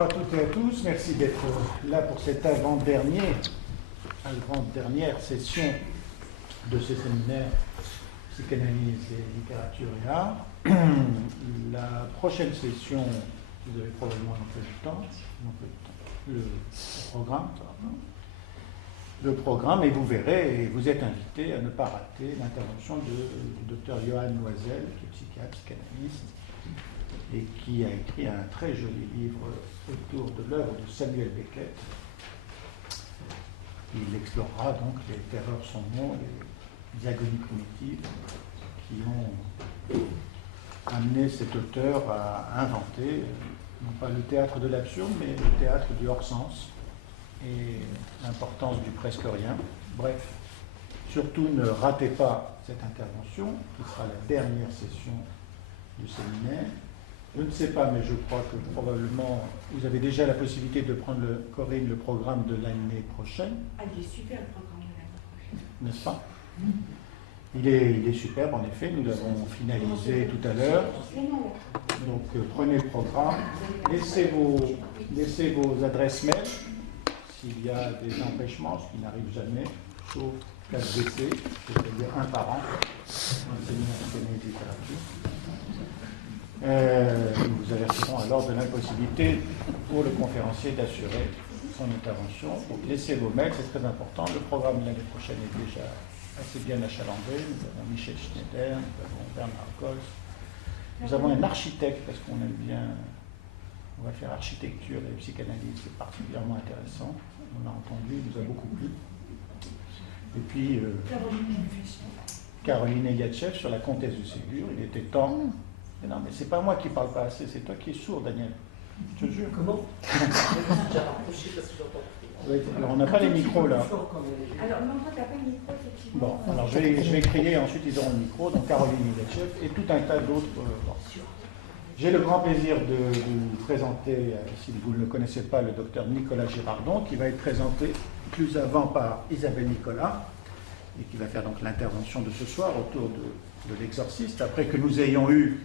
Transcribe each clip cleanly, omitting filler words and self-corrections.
Bonjour à toutes et à tous, merci d'être là pour cette avant-dernière session de ce séminaire Psychanalyse et littérature et art. La prochaine session, vous avez probablement le programme, et vous verrez, et vous êtes invités à ne pas rater l'intervention du docteur Johan Loisel, qui est psychiatre, psychanalyste, et qui a écrit un très joli livre autour de l'œuvre de Samuel Beckett. Il explorera donc les terreurs sans nom, les agonies cognitives qui ont amené cet auteur à inventer, non pas le théâtre de l'absurde, mais le théâtre du hors-sens et l'importance du presque rien. Bref, surtout ne ratez pas cette intervention, qui sera la dernière session du séminaire. Je ne sais pas, mais je crois que probablement vous avez déjà la possibilité de prendre, Corinne, le programme de l'année prochaine. Ah, il est super le programme de l'année prochaine. N'est-ce pas? Il est superbe, en effet. Nous l'avons finalisé tout à l'heure. Donc prenez le programme. Laissez vos adresses mail s'il y a des empêchements, ce qui n'arrive jamais, sauf cas de décès, c'est-à-dire un par an, dans le séminaire de littérature. Nous vous avertirons alors de l'impossibilité pour le conférencier d'assurer son intervention. Donc laissez vos mails, c'est très important. Le programme de l'année prochaine est déjà assez bien achalandé. Nous avons Michel Schneider, nous avons Bernard Gols, nous avons un architecte, parce qu'on aime bien, on va faire architecture et psychanalyse, c'est particulièrement intéressant. On l'a entendu, il nous a beaucoup plu. Et puis Caroline Eliatchev sur la comtesse de Ségur. Il était temps. Mais non, mais c'est pas moi qui parle pas assez, c'est toi qui es sourd, Daniel. Je te jure. Comment? Alors on n'a pas les micros là. Alors, non, toi, tu n'as pas le micro, effectivement. Bon, alors je vais crier, ensuite ils auront le micro, donc Caroline Eliatchev et tout un tas d'autres. Bon. J'ai le grand plaisir de vous présenter, si vous ne le connaissez pas, le docteur Nicolas Girardon, qui va être présenté plus avant par Isabelle Nicolas, et qui va faire donc l'intervention de ce soir autour de l'exorciste, après que nous ayons eu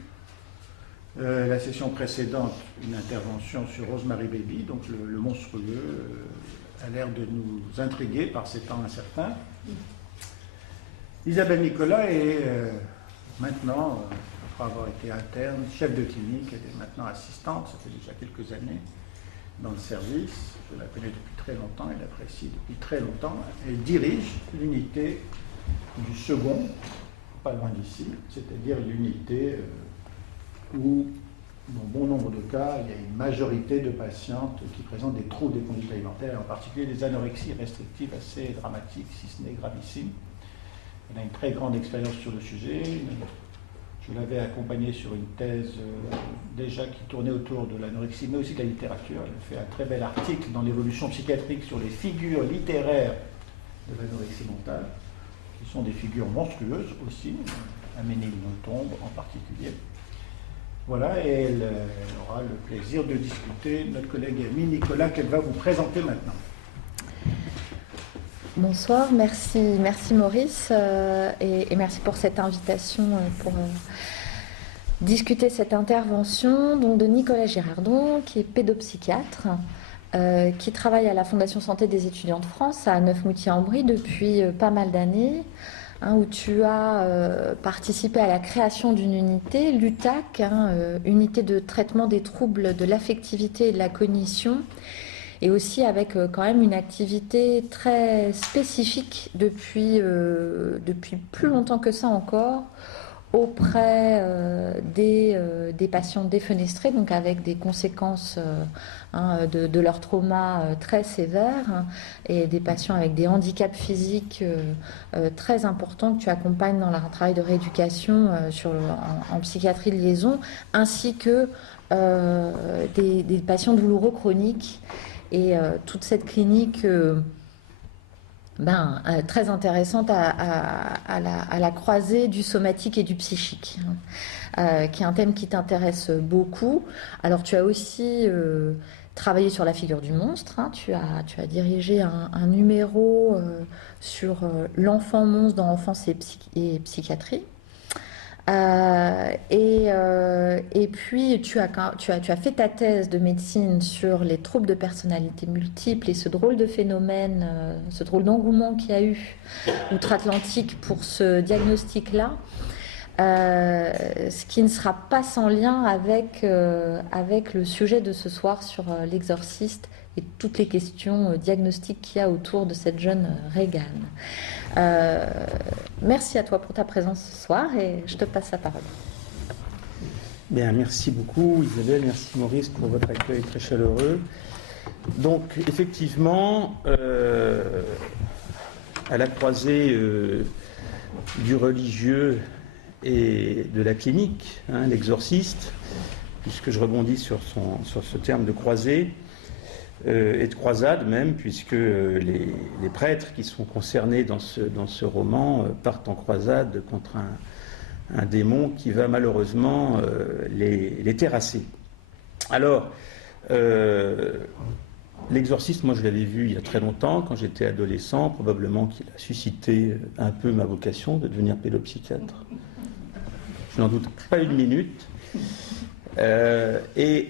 la session précédente, une intervention sur Rosemary Baby, donc le monstrueux a l'air de nous intriguer par ces temps incertains. Isabelle Nicolas est maintenant, après avoir été interne, chef de clinique, elle est maintenant assistante, ça fait déjà quelques années, dans le service. Je la connais depuis très longtemps, elle l'apprécie depuis très longtemps. Elle dirige l'unité du second, pas loin d'ici, c'est-à-dire l'unité où, dans bon nombre de cas, il y a une majorité de patientes qui présentent des troubles des conduites alimentaires, en particulier des anorexies restrictives assez dramatiques, si ce n'est gravissimes. Elle a une très grande expérience sur le sujet. Je l'avais accompagnée sur une thèse déjà qui tournait autour de l'anorexie, mais aussi de la littérature. Elle a fait un très bel article dans l'évolution psychiatrique sur les figures littéraires de l'anorexie mentale, qui sont des figures monstrueuses aussi, Amélie Nothomb en particulier. Voilà, et elle aura le plaisir de discuter, notre collègue Amy Nicolas, qu'elle va vous présenter maintenant. Bonsoir, merci Maurice, et merci pour cette invitation pour discuter cette intervention donc, de Nicolas Girardon, qui est pédopsychiatre, qui travaille à la Fondation Santé des étudiants de France à Neufmoutier-en-Brie depuis pas mal d'années, où tu as participé à la création d'une unité, l'UTAC, unité de traitement des troubles de l'affectivité et de la cognition, et aussi avec quand même une activité très spécifique depuis plus longtemps que ça encore, auprès des patients défenestrés, donc avec des conséquences de leur trauma très sévères, et des patients avec des handicaps physiques très importants que tu accompagnes dans leur travail de rééducation en psychiatrie de liaison, ainsi que des patients douloureux chroniques. Et toute cette clinique très intéressante à la croisée du somatique et du psychique, qui est un thème qui t'intéresse beaucoup. Alors tu as aussi travaillé sur la figure du monstre, tu as dirigé un numéro sur l'enfant monstre dans enfance et psychiatrie. Et puis, tu as fait ta thèse de médecine sur les troubles de personnalité multiples et ce drôle de phénomène, ce drôle d'engouement qu'il y a eu outre-Atlantique pour ce diagnostic-là. Ce qui ne sera pas sans lien avec le sujet de ce soir sur l'exorciste et toutes les questions diagnostiques qu'il y a autour de cette jeune Regan. Merci à toi pour ta présence ce soir et je te passe la parole. Bien, merci beaucoup Isabelle, merci Maurice pour votre accueil très chaleureux. Donc effectivement, à la croisée du religieux et de la clinique, l'exorciste, puisque je rebondis sur ce terme de croisée, et de croisade même, puisque les prêtres qui sont concernés dans ce roman partent en croisade contre un démon qui va malheureusement les terrasser. Alors, l'exorciste, moi je l'avais vu il y a très longtemps, quand j'étais adolescent, probablement qu'il a suscité un peu ma vocation de devenir pédopsychiatre. Je n'en doute pas une minute. Et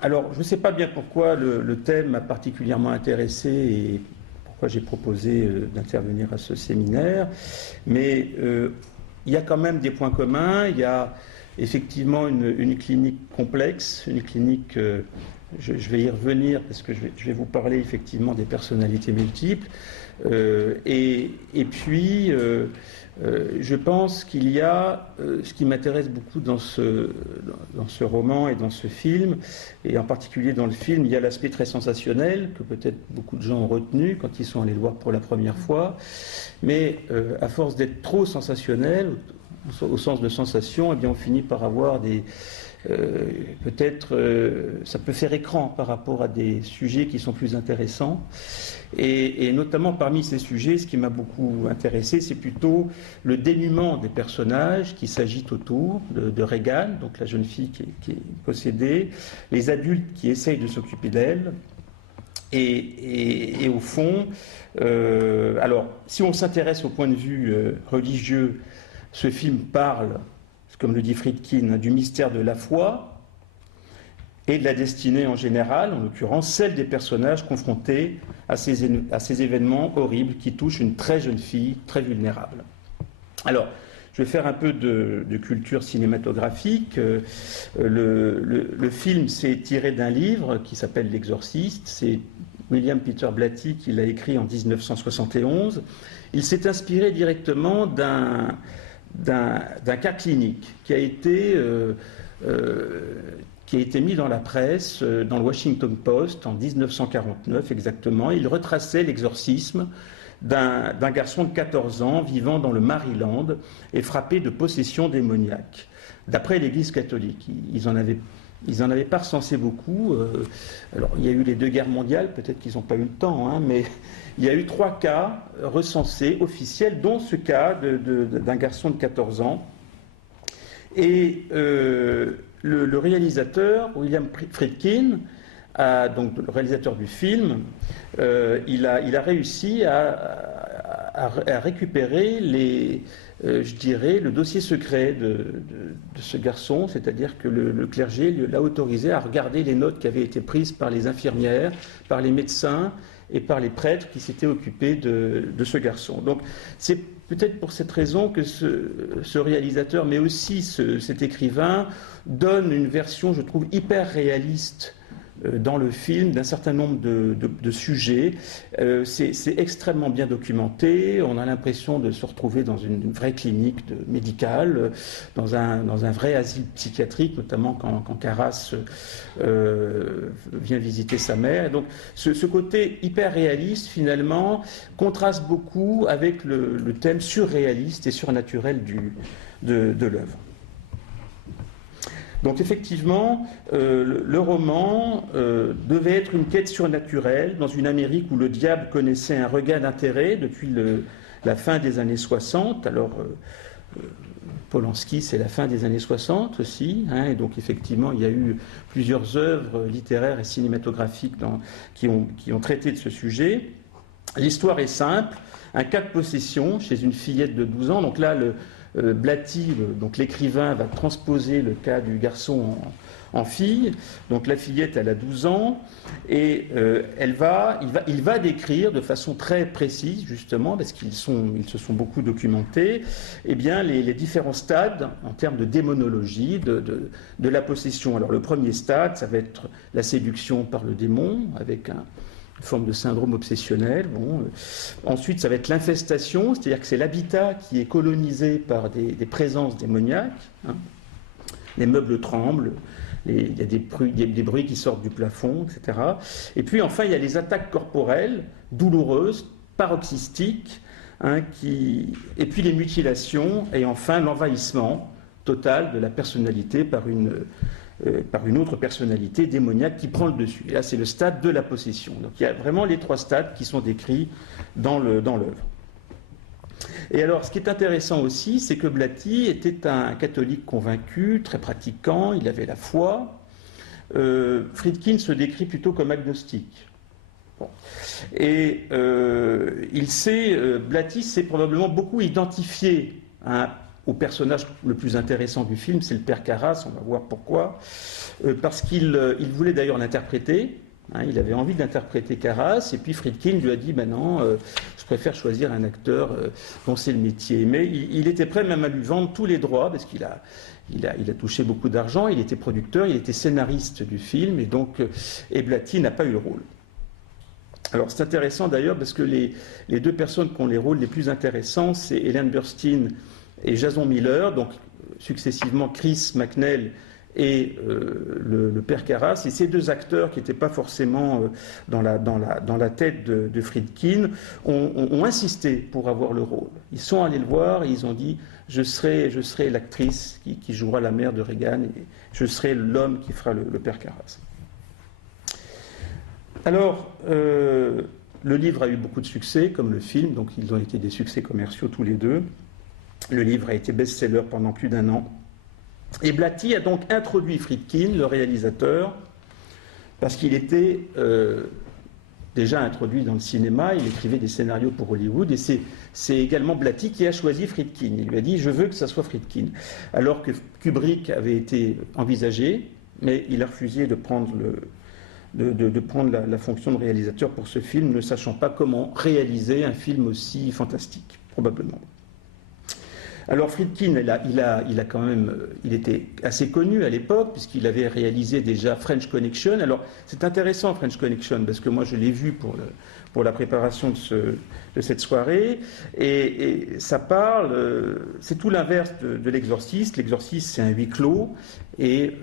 alors, je ne sais pas bien pourquoi le thème m'a particulièrement intéressé et pourquoi j'ai proposé d'intervenir à ce séminaire, mais il y a quand même des points communs. Il y a effectivement une clinique complexe, une clinique, je vais y revenir parce que je vais vous parler effectivement des personnalités multiples, et puis je pense qu'il y a ce qui m'intéresse beaucoup dans ce roman et dans ce film, et en particulier dans le film, il y a l'aspect très sensationnel que peut-être beaucoup de gens ont retenu quand ils sont allés le voir pour la première fois, mais à force d'être trop sensationnel, au sens de sensation, eh bien on finit par avoir des... ça peut faire écran par rapport à des sujets qui sont plus intéressants. Et notamment parmi ces sujets, ce qui m'a beaucoup intéressé, c'est plutôt le dénuement des personnages qui s'agitent autour de Regan, donc la jeune fille qui est possédée, les adultes qui essayent de s'occuper d'elle. Et au fond, alors si on s'intéresse au point de vue religieux, ce film parle, comme le dit Friedkin, du mystère de la foi et de la destinée en général, en l'occurrence celle des personnages confrontés à ces événements horribles qui touchent une très jeune fille, très vulnérable. Alors, je vais faire un peu de culture cinématographique. Le film s'est tiré d'un livre qui s'appelle L'Exorciste. C'est William Peter Blatty qui l'a écrit en 1971. Il s'est inspiré directement d'un cas clinique qui a été mis dans la presse, dans le Washington Post en 1949 exactement. Il retraçait l'exorcisme d'un garçon de 14 ans vivant dans le Maryland et frappé de possession démoniaque. D'après l'Église catholique, ils n'en avaient pas recensé beaucoup. Alors, il y a eu les 2 guerres mondiales, peut-être qu'ils n'ont pas eu le temps, hein, mais il y a eu 3 cas recensés, officiels, dont ce cas d'un garçon de 14 ans. Et le réalisateur, William Friedkin, donc le réalisateur du film, il a réussi à récupérer je dirais, le dossier secret de ce garçon, c'est-à-dire que le clergé l'a autorisé à regarder les notes qui avaient été prises par les infirmières, par les médecins et par les prêtres qui s'étaient occupés de ce garçon. Donc c'est peut-être pour cette raison que ce réalisateur, mais aussi cet écrivain, donne une version, je trouve, hyper réaliste dans le film d'un certain nombre de sujets. C'est extrêmement bien documenté. On a l'impression de se retrouver dans une vraie clinique médicale, dans un vrai asile psychiatrique, notamment quand Carras vient visiter sa mère. Et donc ce côté hyper réaliste, finalement, contraste beaucoup avec le thème surréaliste et surnaturel de l'œuvre. Donc effectivement, le roman devait être une quête surnaturelle dans une Amérique où le diable connaissait un regain d'intérêt depuis la fin des années 60. Alors, Polanski, c'est la fin des années 60 aussi, hein, et donc effectivement, il y a eu plusieurs œuvres littéraires et cinématographiques qui ont traité de ce sujet. L'histoire est simple, un cas de possession chez une fillette de 12 ans. Donc là, Blatty, donc l'écrivain, va transposer le cas du garçon en fille. Donc la fillette, elle a 12 ans, et il va décrire de façon très précise, justement, parce ils se sont beaucoup documentés, eh bien, les différents stades en termes de démonologie de la possession. Alors le premier stade, ça va être la séduction par le démon, avec une forme de syndrome obsessionnel. Bon. Ensuite, ça va être l'infestation, c'est-à-dire que c'est l'habitat qui est colonisé par des présences démoniaques. Hein. Les meubles tremblent, il y a des bruits qui sortent du plafond, etc. Et puis enfin, il y a les attaques corporelles, douloureuses, paroxystiques, hein, et puis les mutilations, et enfin l'envahissement total de la personnalité par une autre personnalité démoniaque qui prend le dessus. Et là, c'est le stade de la possession. Donc il y a vraiment les 3 stades qui sont décrits dans l'œuvre. Et alors, ce qui est intéressant aussi, c'est que Blatty était un catholique convaincu, très pratiquant, il avait la foi. Friedkin se décrit plutôt comme agnostique. Bon. Et Blatty s'est probablement beaucoup identifié au personnage le plus intéressant du film, c'est le père Carras, on va voir pourquoi, parce qu'il voulait d'ailleurs l'interpréter. Hein, il avait envie d'interpréter Carras, et puis Friedkin lui a dit non, je préfère choisir un acteur dont c'est le métier. Mais il était prêt même à lui vendre tous les droits, parce qu'il a touché beaucoup d'argent, il était producteur, il était scénariste du film, et Blatty n'a pas eu le rôle. Alors c'est intéressant d'ailleurs, parce que les 2 personnes qui ont les rôles les plus intéressants, c'est Ellen Burstyn et Jason Miller, donc successivement Chris McNeil et le père Carras, et ces 2 acteurs qui n'étaient pas forcément dans la tête de Friedkin ont insisté pour avoir le rôle. Ils sont allés le voir et ils ont dit je serai l'actrice qui jouera la mère de Reagan, et je serai l'homme qui fera le père Carras. Alors, le livre a eu beaucoup de succès, comme le film, donc ils ont été des succès commerciaux tous les 2. Le livre a été best-seller pendant plus d'1 an. Et Blatty a donc introduit Friedkin, le réalisateur, parce qu'il était déjà introduit dans le cinéma, il écrivait des scénarios pour Hollywood, et c'est également Blatty qui a choisi Friedkin. Il lui a dit « je veux que ça soit Friedkin », alors que Kubrick avait été envisagé, mais il a refusé de prendre la fonction de réalisateur pour ce film, ne sachant pas comment réaliser un film aussi fantastique, probablement. Alors Friedkin, il était assez connu à l'époque, puisqu'il avait réalisé déjà French Connection. Alors c'est intéressant French Connection, parce que moi je l'ai vu pour la préparation de cette soirée, et ça parle, c'est tout l'inverse de L'Exorciste. L'Exorciste, c'est un huis clos, et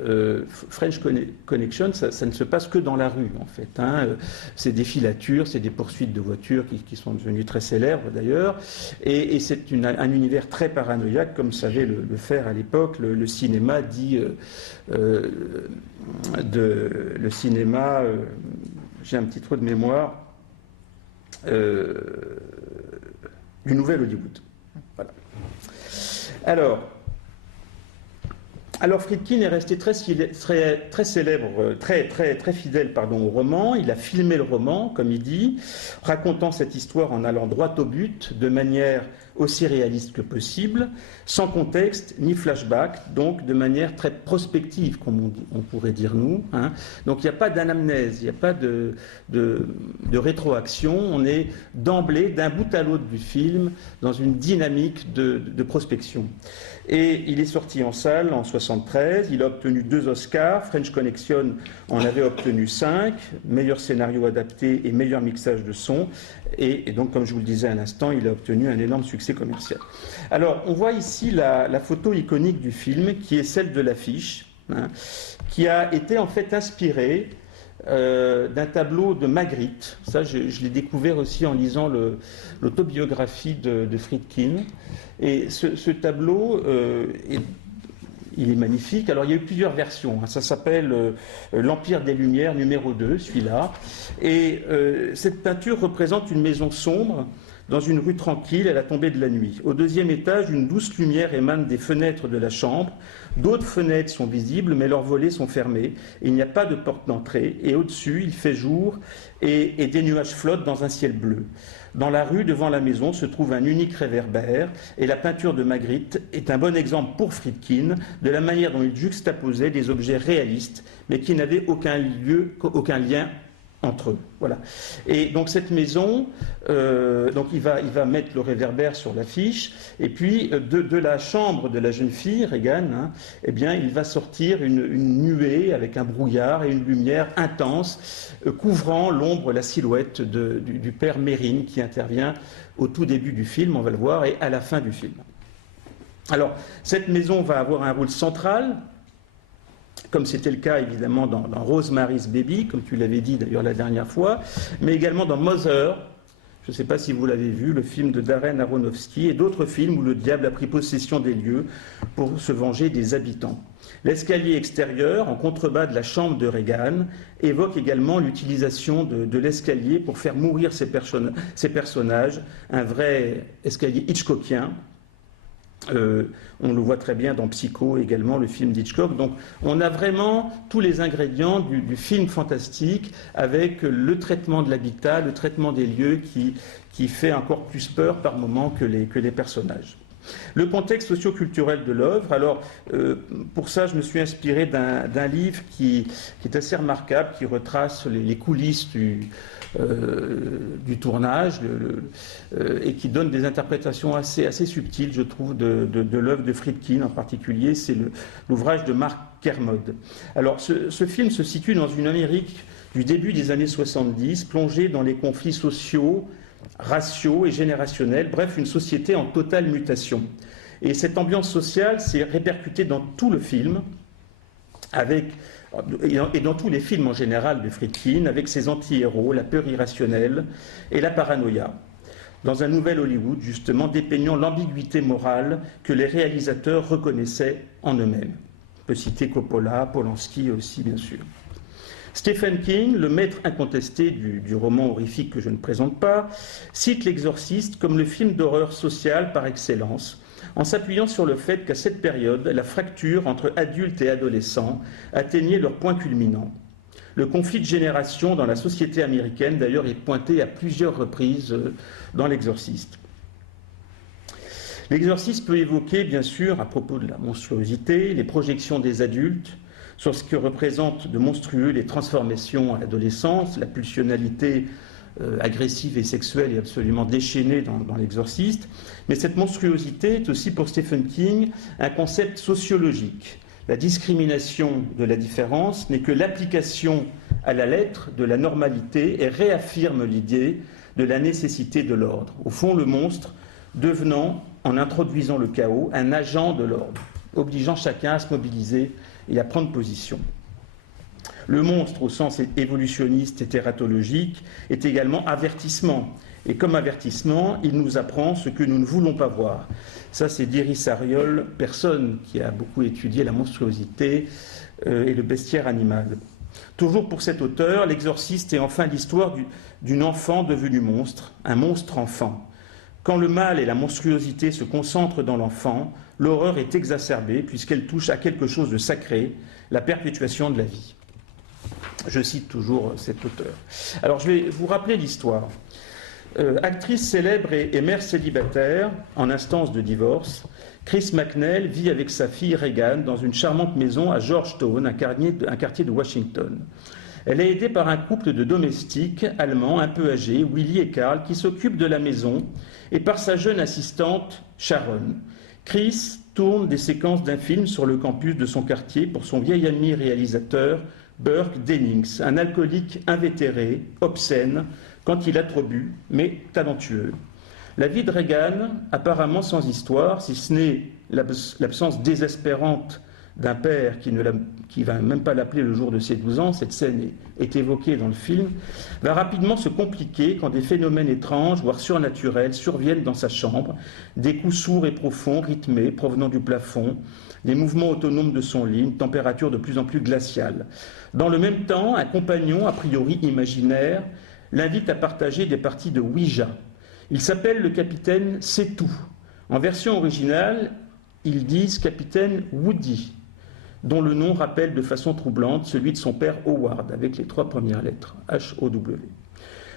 French Connection, ça ne se passe que dans la rue, en fait. Hein. C'est des filatures, c'est des poursuites de voitures qui sont devenues très célèbres, d'ailleurs, et c'est un univers très paranoïaque, comme savait le faire à l'époque le cinéma dit... le cinéma, j'ai un petit trou de mémoire, du nouvel Hollywood. Voilà. Alors Friedkin est resté très célèbre, très fidèle au roman. Il a filmé le roman, comme il dit, racontant cette histoire en allant droit au but, de manière aussi réaliste que possible, sans contexte ni flashback, donc de manière très prospective, comme on pourrait dire nous. Hein. Donc il n'y a pas d'anamnèse, il n'y a pas de rétroaction. On est d'emblée, d'un bout à l'autre du film, dans une dynamique de prospection. Et il est sorti en salle en 1973, il a obtenu 2 Oscars, French Connection en avait obtenu 5, meilleur scénario adapté et meilleur mixage de son, et donc comme je vous le disais à l'instant, il a obtenu un énorme succès commercial. Alors on voit ici la photo iconique du film, qui est celle de l'affiche, hein, qui a été en fait inspirée d'un tableau de Magritte. Ça, je l'ai découvert aussi en lisant l'autobiographie de Friedkin. Et ce tableau, il est magnifique. Alors, il y a eu plusieurs versions. Ça s'appelle L'Empire des Lumières, numéro 2, celui-là. Et cette peinture représente une maison sombre, dans une rue tranquille à la tombée de la nuit. Au deuxième étage, une douce lumière émane des fenêtres de la chambre. D'autres fenêtres sont visibles, mais leurs volets sont fermés. Il n'y a pas de porte d'entrée. Et au-dessus, il fait jour et des nuages flottent dans un ciel bleu. Dans la rue, devant la maison, se trouve un unique réverbère. Et la peinture de Magritte est un bon exemple pour Friedkin de la manière dont il juxtaposait des objets réalistes, mais qui n'avaient aucun lien entre eux. Voilà. Et donc cette maison, donc il va mettre le réverbère sur l'affiche, et puis de la chambre de la jeune fille, Regan, hein, eh bien, il va sortir une nuée avec un brouillard et une lumière intense, couvrant l'ombre, la silhouette du père Mérine qui intervient au tout début du film, on va le voir, et à la fin du film. Alors, cette maison va avoir un rôle central, comme c'était le cas évidemment dans Rosemary's Baby, comme tu l'avais dit d'ailleurs la dernière fois, mais également dans Mother, je ne sais pas si vous l'avez vu, le film de Darren Aronofsky, et d'autres films où le diable a pris possession des lieux pour se venger des habitants. L'escalier extérieur, en contrebas de la chambre de Regan, évoque également l'utilisation de l'escalier pour faire mourir ces personnages, un vrai escalier hitchcockien. On le voit très bien dans Psycho également, le film d'Hitchcock. Donc on a vraiment tous les ingrédients du film fantastique avec le traitement de l'habitat, le traitement des lieux qui fait encore plus peur par moments que les personnages. Le contexte socio-culturel de l'œuvre, alors pour ça je me suis inspiré d'un livre qui est assez remarquable, qui retrace les coulisses du tournage et qui donne des interprétations assez subtiles, je trouve, de l'œuvre de Friedkin en particulier. C'est l'ouvrage de Mark Kermode. Alors ce film se situe dans une Amérique du début des années 70, plongée dans les conflits sociaux, raciaux et générationnels, bref, une société en totale mutation. Et cette ambiance sociale s'est répercutée dans tout le film, et dans tous les films en général de Friedkin, avec ses anti-héros, la peur irrationnelle et la paranoïa. Dans un nouvel Hollywood, justement, dépeignant l'ambiguïté morale que les réalisateurs reconnaissaient en eux-mêmes. On peut citer Coppola, Polanski aussi, bien sûr. Stephen King, le maître incontesté du roman horrifique que je ne présente pas, cite L'Exorciste comme le film d'horreur sociale par excellence, en s'appuyant sur le fait qu'à cette période, la fracture entre adultes et adolescents atteignait leur point culminant. Le conflit de génération dans la société américaine, d'ailleurs, est pointé à plusieurs reprises dans L'Exorciste. L'Exorciste peut évoquer, bien sûr, à propos de la monstruosité, les projections des adultes, sur ce que représente de monstrueux les transformations à l'adolescence, la pulsionalité agressive et sexuelle est absolument déchaînée dans L'Exorciste. Mais cette monstruosité est aussi pour Stephen King un concept sociologique. La discrimination de la différence n'est que l'application à la lettre de la normalité et réaffirme l'idée de la nécessité de l'ordre. Au fond, le monstre devenant, en introduisant le chaos, un agent de l'ordre, obligeant chacun à se mobiliser et à prendre position. Le monstre, au sens évolutionniste et tératologique, est également avertissement. Et comme avertissement, il nous apprend ce que nous ne voulons pas voir. Ça, c'est d'Iris Ariol, personne qui a beaucoup étudié la monstruosité et le bestiaire animal. Toujours pour cet auteur, L'Exorciste est enfin l'histoire d'une enfant devenue monstre, un monstre enfant. Quand le mal et la monstruosité se concentrent dans l'enfant, l'horreur est exacerbée puisqu'elle touche à quelque chose de sacré, la perpétuation de la vie. Je cite toujours cet auteur. Alors je vais vous rappeler l'histoire. Actrice célèbre et mère célibataire, en instance de divorce, Chris McNeil vit avec sa fille Regan dans une charmante maison à Georgetown, un quartier de Washington. Elle est aidée par un couple de domestiques allemands un peu âgés, Willy et Carl, qui s'occupent de la maison, et par sa jeune assistante Sharon. Chris tourne des séquences d'un film sur le campus de son quartier pour son vieil ami réalisateur Burke Dennings, un alcoolique invétéré, obscène, quand il a trop bu, mais talentueux. La vie de Regan, apparemment sans histoire, si ce n'est l'absence désespérante d'un père qui va même pas l'appeler le jour de ses 12 ans, cette scène est évoquée dans le film, va rapidement se compliquer quand des phénomènes étranges, voire surnaturels, surviennent dans sa chambre, des coups sourds et profonds, rythmés, provenant du plafond, des mouvements autonomes de son lit, une température de plus en plus glaciale. Dans le même temps, un compagnon, a priori imaginaire, l'invite à partager des parties de Ouija. Il s'appelle le capitaine C'est tout. En version originale, ils disent capitaine Woody, dont le nom rappelle de façon troublante celui de son père Howard, avec les 3 premières lettres, H-O-W.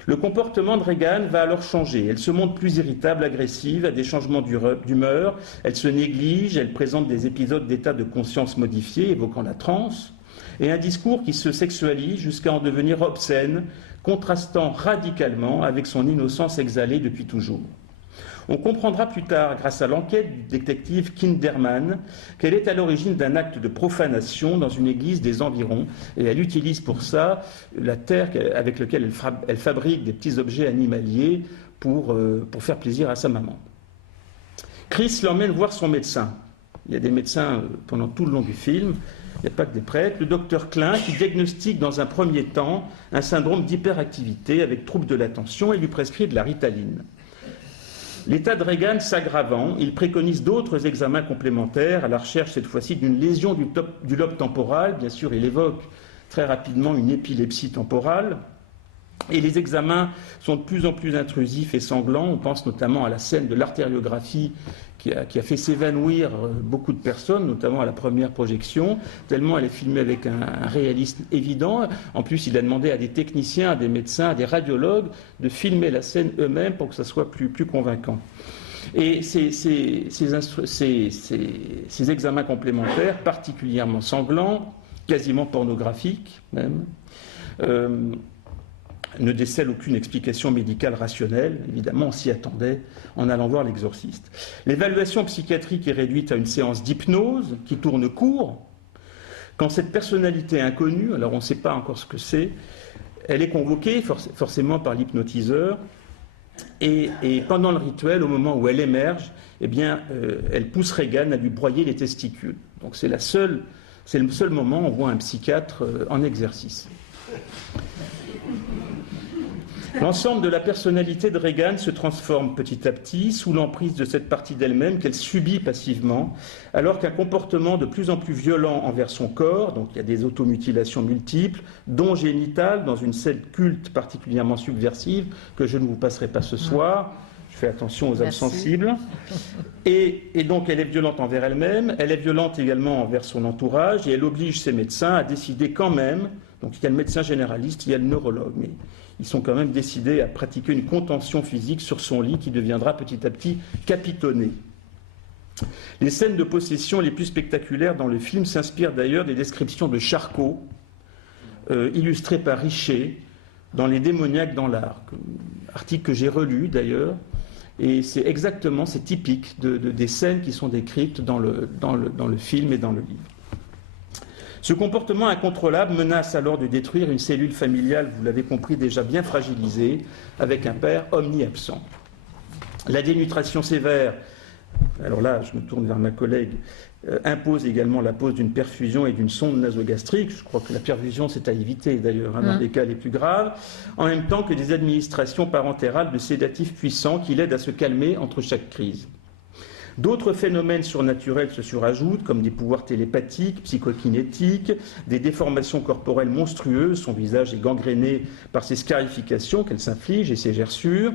Le comportement de Regan va alors changer. Elle se montre plus irritable, agressive, a des changements d'humeur, elle se néglige, elle présente des épisodes d'état de conscience modifiés, évoquant la transe, et un discours qui se sexualise jusqu'à en devenir obscène, contrastant radicalement avec son innocence exhalée depuis toujours. On comprendra plus tard, grâce à l'enquête du détective Kinderman, qu'elle est à l'origine d'un acte de profanation dans une église des environs, et elle utilise pour ça la terre avec laquelle elle fabrique des petits objets animaliers pour faire plaisir à sa maman. Chris l'emmène voir son médecin. Il y a des médecins pendant tout le long du film, il n'y a pas que des prêtres. Le docteur Klein qui diagnostique dans un premier temps un syndrome d'hyperactivité avec trouble de l'attention et lui prescrit de la Ritaline. L'état de Regan s'aggravant, il préconise d'autres examens complémentaires à la recherche cette fois-ci d'une lésion du lobe temporal. Bien sûr, il évoque très rapidement une épilepsie temporale. Et les examens sont de plus en plus intrusifs et sanglants. On pense notamment à la scène de l'artériographie qui a fait s'évanouir beaucoup de personnes, notamment à la première projection, tellement elle est filmée avec un réalisme évident. En plus, il a demandé à des techniciens, à des médecins, à des radiologues de filmer la scène eux-mêmes pour que ça soit plus convaincant. Et ces examens complémentaires, particulièrement sanglants, quasiment pornographiques même, ne décèle aucune explication médicale rationnelle. Évidemment, on s'y attendait en allant voir l'exorciste. L'évaluation psychiatrique est réduite à une séance d'hypnose qui tourne court. Quand cette personnalité inconnue, alors on ne sait pas encore ce que c'est, elle est convoquée forcément par l'hypnotiseur et pendant le rituel, au moment où elle émerge, eh bien, elle pousse Regan à lui broyer les testicules. Donc c'est le seul moment où on voit un psychiatre en exercice. L'ensemble de la personnalité de Regan se transforme petit à petit sous l'emprise de cette partie d'elle-même qu'elle subit passivement, alors qu'un comportement de plus en plus violent envers son corps, donc il y a des automutilations multiples, dont génitales, dans une scène culte particulièrement subversive que je ne vous passerai pas ce soir. Je fais attention aux âmes sensibles. Et donc elle est violente envers elle-même, elle est violente également envers son entourage, et elle oblige ses médecins à décider quand même, donc il y a le médecin généraliste, il y a le neurologue, mais ils sont quand même décidés à pratiquer une contention physique sur son lit qui deviendra petit à petit capitonnée. Les scènes de possession les plus spectaculaires dans le film s'inspirent d'ailleurs des descriptions de Charcot, illustrées par Richer, dans Les démoniaques dans l'art, article que j'ai relu d'ailleurs, et c'est typique des scènes qui sont décrites dans le film et dans le livre. Ce comportement incontrôlable menace alors de détruire une cellule familiale, vous l'avez compris, déjà bien fragilisée, avec un père omni-absent. La dénutration sévère, alors là je me tourne vers ma collègue, impose également la pose d'une perfusion et d'une sonde nasogastrique. Je crois que la perfusion c'est à éviter d'ailleurs dans les cas les plus graves, en même temps que des administrations parentérales de sédatifs puissants qui l'aident à se calmer entre chaque crise. D'autres phénomènes surnaturels se surajoutent, comme des pouvoirs télépathiques, psychokinétiques, des déformations corporelles monstrueuses, son visage est gangréné par ses scarifications qu'elle s'inflige et ses gerçures,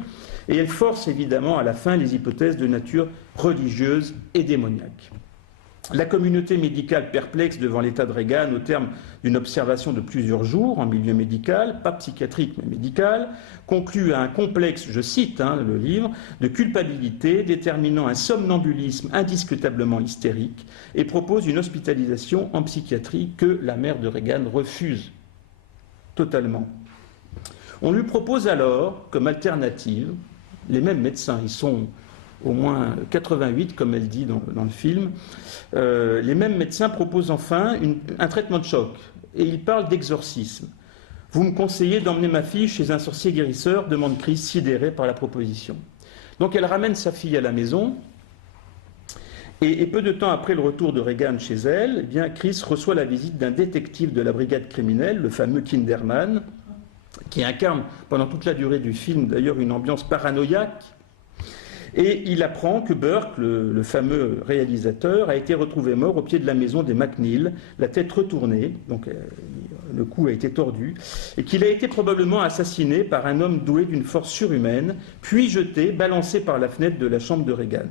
et elle force évidemment à la fin les hypothèses de nature religieuse et démoniaque. La communauté médicale perplexe devant l'état de Regan au terme d'une observation de plusieurs jours en milieu médical, pas psychiatrique mais médical, conclut à un complexe, je cite le livre, de culpabilité déterminant un somnambulisme indiscutablement hystérique et propose une hospitalisation en psychiatrie que la mère de Regan refuse totalement. On lui propose alors, comme alternative, les mêmes médecins, ils sont au moins 88, comme elle dit dans le film, les mêmes médecins proposent enfin un traitement de choc. Et ils parlent d'exorcisme. « Vous me conseillez d'emmener ma fille chez un sorcier guérisseur ?» demande Chris, sidéré par la proposition. Donc elle ramène sa fille à la maison, et peu de temps après le retour de Regan chez elle, eh bien, Chris reçoit la visite d'un détective de la brigade criminelle, le fameux Kinderman, qui incarne pendant toute la durée du film d'ailleurs une ambiance paranoïaque. Et il apprend que Burke, le fameux réalisateur, a été retrouvé mort au pied de la maison des McNeil, la tête retournée, donc le cou a été tordu, et qu'il a été probablement assassiné par un homme doué d'une force surhumaine, puis jeté, balancé par la fenêtre de la chambre de Reagan.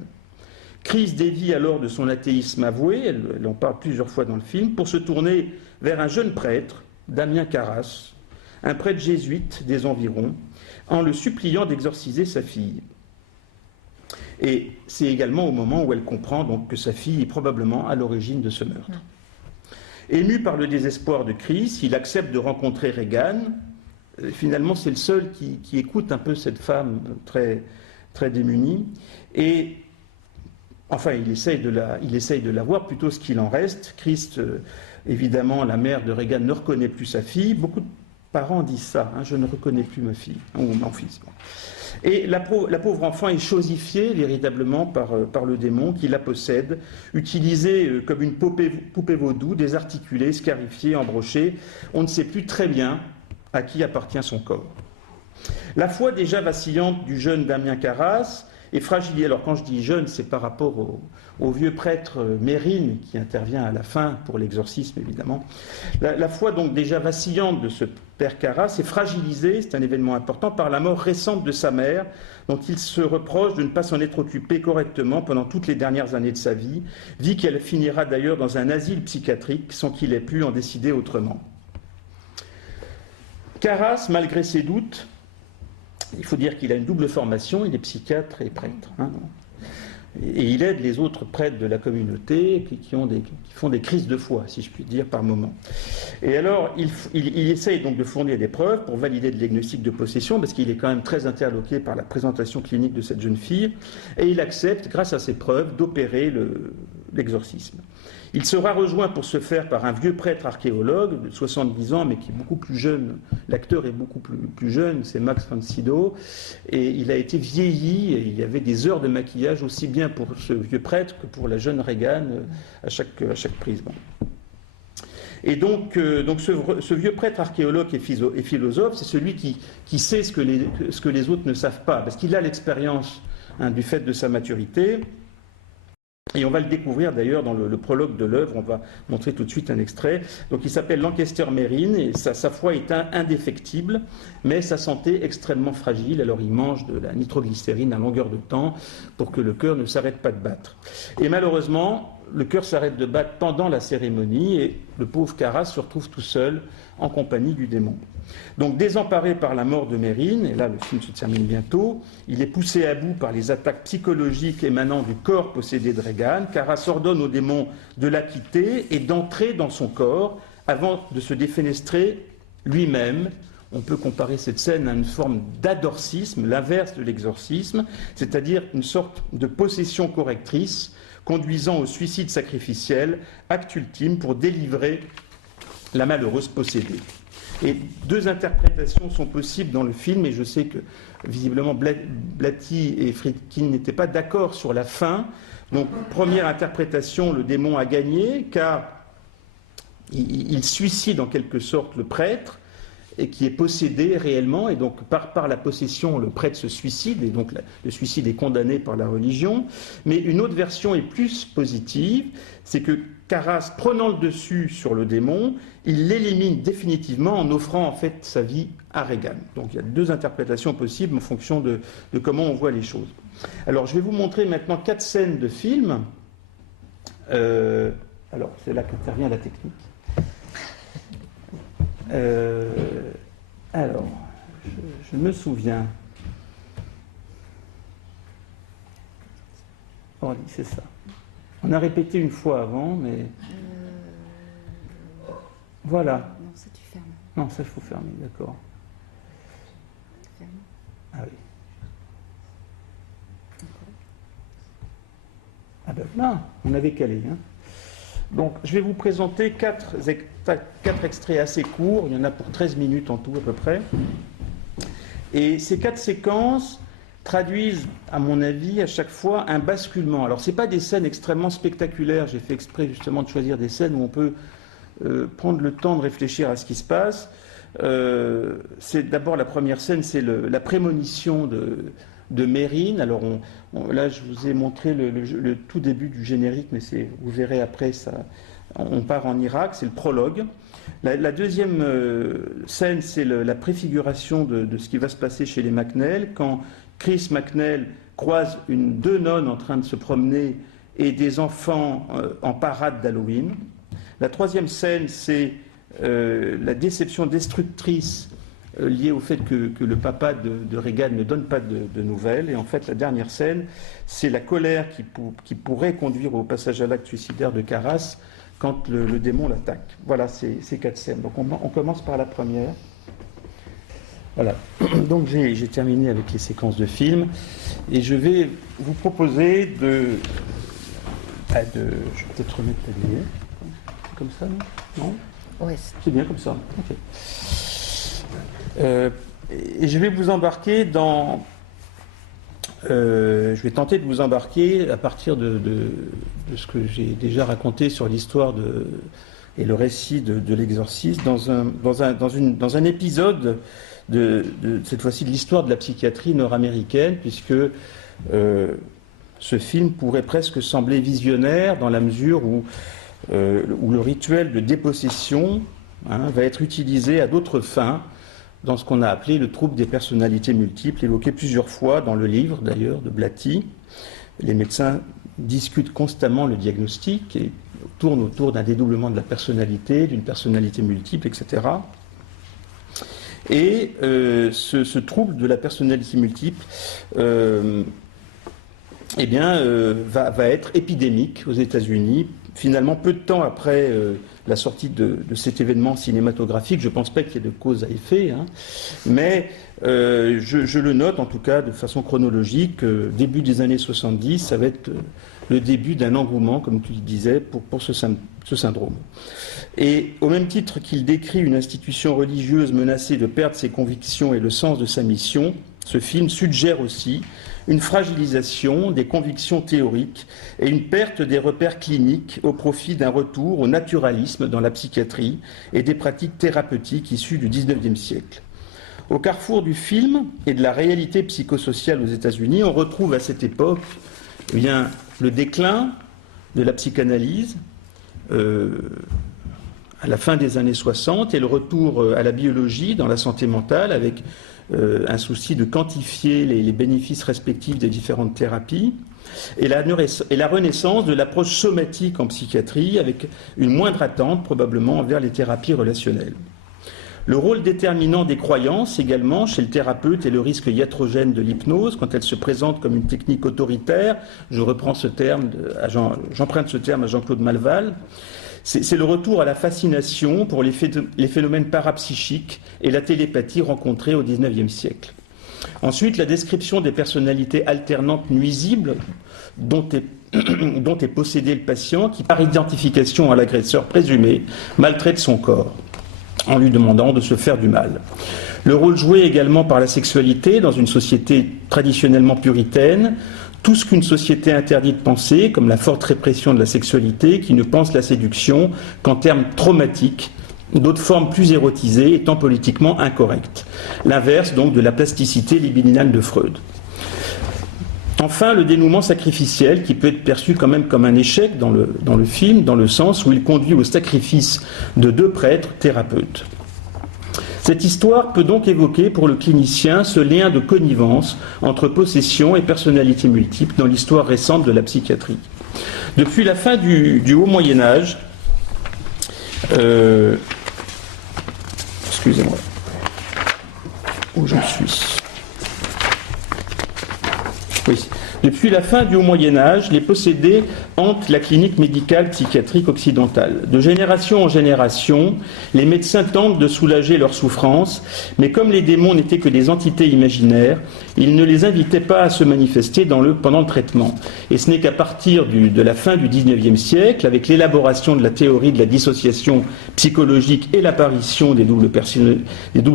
Chris dévie alors de son athéisme avoué, elle en parle plusieurs fois dans le film, pour se tourner vers un jeune prêtre, Damien Carras, un prêtre jésuite des environs, en le suppliant d'exorciser sa fille. Et c'est également au moment où elle comprend donc que sa fille est probablement à l'origine de ce meurtre. Ému par le désespoir de Chris, il accepte de rencontrer Reagan. Finalement, c'est le seul qui écoute un peu cette femme très, très démunie. Et enfin, il essaye de la voir, plutôt ce qu'il en reste. Chris, évidemment, la mère de Reagan ne reconnaît plus sa fille. Beaucoup de parents disent ça, hein, je ne reconnais plus ma fille, ou mon fils. Bon. Et la pauvre enfant est chosifiée véritablement par le démon qui la possède, utilisée comme une poupée vaudou, désarticulée, scarifiée, embrochée. On ne sait plus très bien à qui appartient son corps. La foi déjà vacillante du jeune Damien Carras est fragilisée. Alors quand je dis jeune, c'est par rapport au vieux prêtre Mérine qui intervient à la fin pour l'exorcisme évidemment. La foi donc déjà vacillante de ce père Carras est fragilisée, c'est un événement important, par la mort récente de sa mère, dont il se reproche de ne pas s'en être occupé correctement pendant toutes les dernières années de sa vie, vie qu'elle finira d'ailleurs dans un asile psychiatrique sans qu'il ait pu en décider autrement. Carras, malgré ses doutes, il faut dire qu'il a une double formation, il est psychiatre et prêtre. Hein, et il aide les autres prêtres de la communauté qui font des crises de foi, si je puis dire, par moment. Et alors, il essaye donc de fournir des preuves pour valider le diagnostic de possession, parce qu'il est quand même très interloqué par la présentation clinique de cette jeune fille, et il accepte, grâce à ces preuves, d'opérer l'exorcisme. Il sera rejoint pour ce faire par un vieux prêtre archéologue de 70 ans, mais qui est beaucoup plus jeune. L'acteur est beaucoup plus jeune, c'est Max von Sydow. Et il a été vieilli, et il y avait des heures de maquillage aussi bien pour ce vieux prêtre que pour la jeune Reagan à chaque prise. Bon. Et donc ce vieux prêtre archéologue et philosophe, c'est celui qui sait ce que les autres ne savent pas, parce qu'il a l'expérience du fait de sa maturité. Et on va le découvrir d'ailleurs dans le prologue de l'œuvre, on va montrer tout de suite un extrait. Donc il s'appelle Lancaster Mérine et sa foi est indéfectible, mais sa santé extrêmement fragile. Alors il mange de la nitroglycérine à longueur de temps pour que le cœur ne s'arrête pas de battre. Et malheureusement, le cœur s'arrête de battre pendant la cérémonie et le pauvre Carras se retrouve tout seul en compagnie du démon. Donc désemparé par la mort de Mérine, et là le film se termine bientôt, il est poussé à bout par les attaques psychologiques émanant du corps possédé de Reagan. Carras ordonne au démon de la quitter et d'entrer dans son corps avant de se défenestrer lui-même. On peut comparer cette scène à une forme d'adorcisme, l'inverse de l'exorcisme, c'est-à-dire une sorte de possession correctrice conduisant au suicide sacrificiel, acte ultime pour délivrer la malheureuse possédée. Et deux interprétations sont possibles dans le film, et je sais que visiblement Blatty et Friedkin n'étaient pas d'accord sur la fin. Donc, première interprétation, le démon a gagné, car il suicide en quelque sorte le prêtre, et qui est possédé réellement, et donc par la possession, le prêtre se suicide, et donc le suicide est condamné par la religion. Mais une autre version est plus positive, c'est que Carras, prenant le dessus sur le démon, il l'élimine définitivement en offrant en fait sa vie à Reagan. Donc il y a deux interprétations possibles en fonction de comment on voit les choses. Alors je vais vous montrer maintenant 4 scènes de film. Alors c'est là qu'intervient la technique. Alors, je me souviens. Oh, c'est ça. On a répété une fois avant, mais... Voilà. Non, ça tu fermes. Non, ça il faut fermer, d'accord. Ferme. Ah oui. Ah ben là, on avait calé, hein. Donc, je vais vous présenter 4 extraits assez courts. Il y en a pour 13 minutes en tout, à peu près. Et ces 4 séquences traduisent, à mon avis, à chaque fois, un basculement. Alors, ce n'est pas des scènes extrêmement spectaculaires. J'ai fait exprès, justement, de choisir des scènes où on peut prendre le temps de réfléchir à ce qui se passe. C'est d'abord la première scène, c'est la prémonition de Mérine. Alors là, je vous ai montré le tout début du générique, mais vous verrez après, on part en Irak, c'est le prologue. La deuxième scène, c'est la préfiguration de ce qui va se passer chez les MacNeil, quand Chris MacNeil croise deux nonnes en train de se promener et des enfants en parade d'Halloween. La troisième scène, c'est la déception destructrice liée au fait que le papa de Reagan ne donne pas de nouvelles. Et en fait, la dernière scène, c'est la colère qui pourrait conduire au passage à l'acte suicidaire de Karras quand le démon l'attaque. Voilà ces 4 scènes. Donc on commence par la première. Voilà. Donc j'ai terminé avec les séquences de films et je vais vous proposer de... Je vais peut-être remettre la lumière. Comme ça, non? Ouais. C'est bien comme ça. Ok. Et je vais vous embarquer dans... je vais tenter de vous embarquer à partir de ce que j'ai déjà raconté sur l'histoire et le récit de l'exorcisme dans un épisode cette fois-ci de l'histoire de la psychiatrie nord-américaine, puisque ce film pourrait presque sembler visionnaire dans la mesure où le rituel de dépossession va être utilisé à d'autres fins dans ce qu'on a appelé le trouble des personnalités multiples, évoqué plusieurs fois dans le livre d'ailleurs de Blatty. Les médecins discutent constamment le diagnostic et tournent autour d'un dédoublement de la personnalité, d'une personnalité multiple, etc. Et ce trouble de la personnalité multiple va être épidémique aux États-Unis. Finalement, peu de temps après la sortie de cet événement cinématographique, je ne pense pas qu'il y ait de cause à effet, mais je le note en tout cas de façon chronologique. Début des années 70, ça va être le début d'un engouement, comme tu le disais, pour ce syndrome. Et au même titre qu'il décrit une institution religieuse menacée de perdre ses convictions et le sens de sa mission, ce film suggère aussi une fragilisation des convictions théoriques et une perte des repères cliniques au profit d'un retour au naturalisme dans la psychiatrie et des pratiques thérapeutiques issues du XIXe siècle. Au carrefour du film et de la réalité psychosociale aux États-Unis, on retrouve à cette époque le déclin de la psychanalyse à la fin des années 60 et le retour à la biologie dans la santé mentale avec un souci de quantifier les bénéfices respectifs des différentes thérapies, et la renaissance de l'approche somatique en psychiatrie avec une moindre attente probablement envers les thérapies relationnelles. Le rôle déterminant des croyances également chez le thérapeute et le risque iatrogène de l'hypnose quand elle se présente comme une technique autoritaire, je reprends ce terme, j'emprunte ce terme à Jean-Claude Malval. C'est le retour à la fascination pour les phénomènes parapsychiques et la télépathie rencontrés au XIXe siècle. Ensuite, la description des personnalités alternantes nuisibles dont est possédé le patient qui, par identification à l'agresseur présumé, maltraite son corps en lui demandant de se faire du mal. Le rôle joué également par la sexualité dans une société traditionnellement puritaine, tout ce qu'une société interdit de penser, comme la forte répression de la sexualité, qui ne pense la séduction qu'en termes traumatiques, d'autres formes plus érotisées étant politiquement incorrectes. L'inverse donc de la plasticité libidinale de Freud. Enfin, le dénouement sacrificiel, qui peut être perçu quand même comme un échec dans le film, dans le sens où il conduit au sacrifice de 2 prêtres thérapeutes. Cette histoire peut donc évoquer pour le clinicien ce lien de connivence entre possession et personnalité multiple dans l'histoire récente de la psychiatrie. Depuis la fin du Haut Moyen-Âge, excusez-moi, où j'en suis ? Oui. Depuis la fin du Haut Moyen-Âge, les possédés hantent la clinique médicale psychiatrique occidentale. De génération en génération, les médecins tentent de soulager leurs souffrances, mais comme les démons n'étaient que des entités imaginaires, ils ne les invitaient pas à se manifester pendant le traitement. Et ce n'est qu'à partir de la fin du XIXe siècle, avec l'élaboration de la théorie de la dissociation psychologique et l'apparition des doubles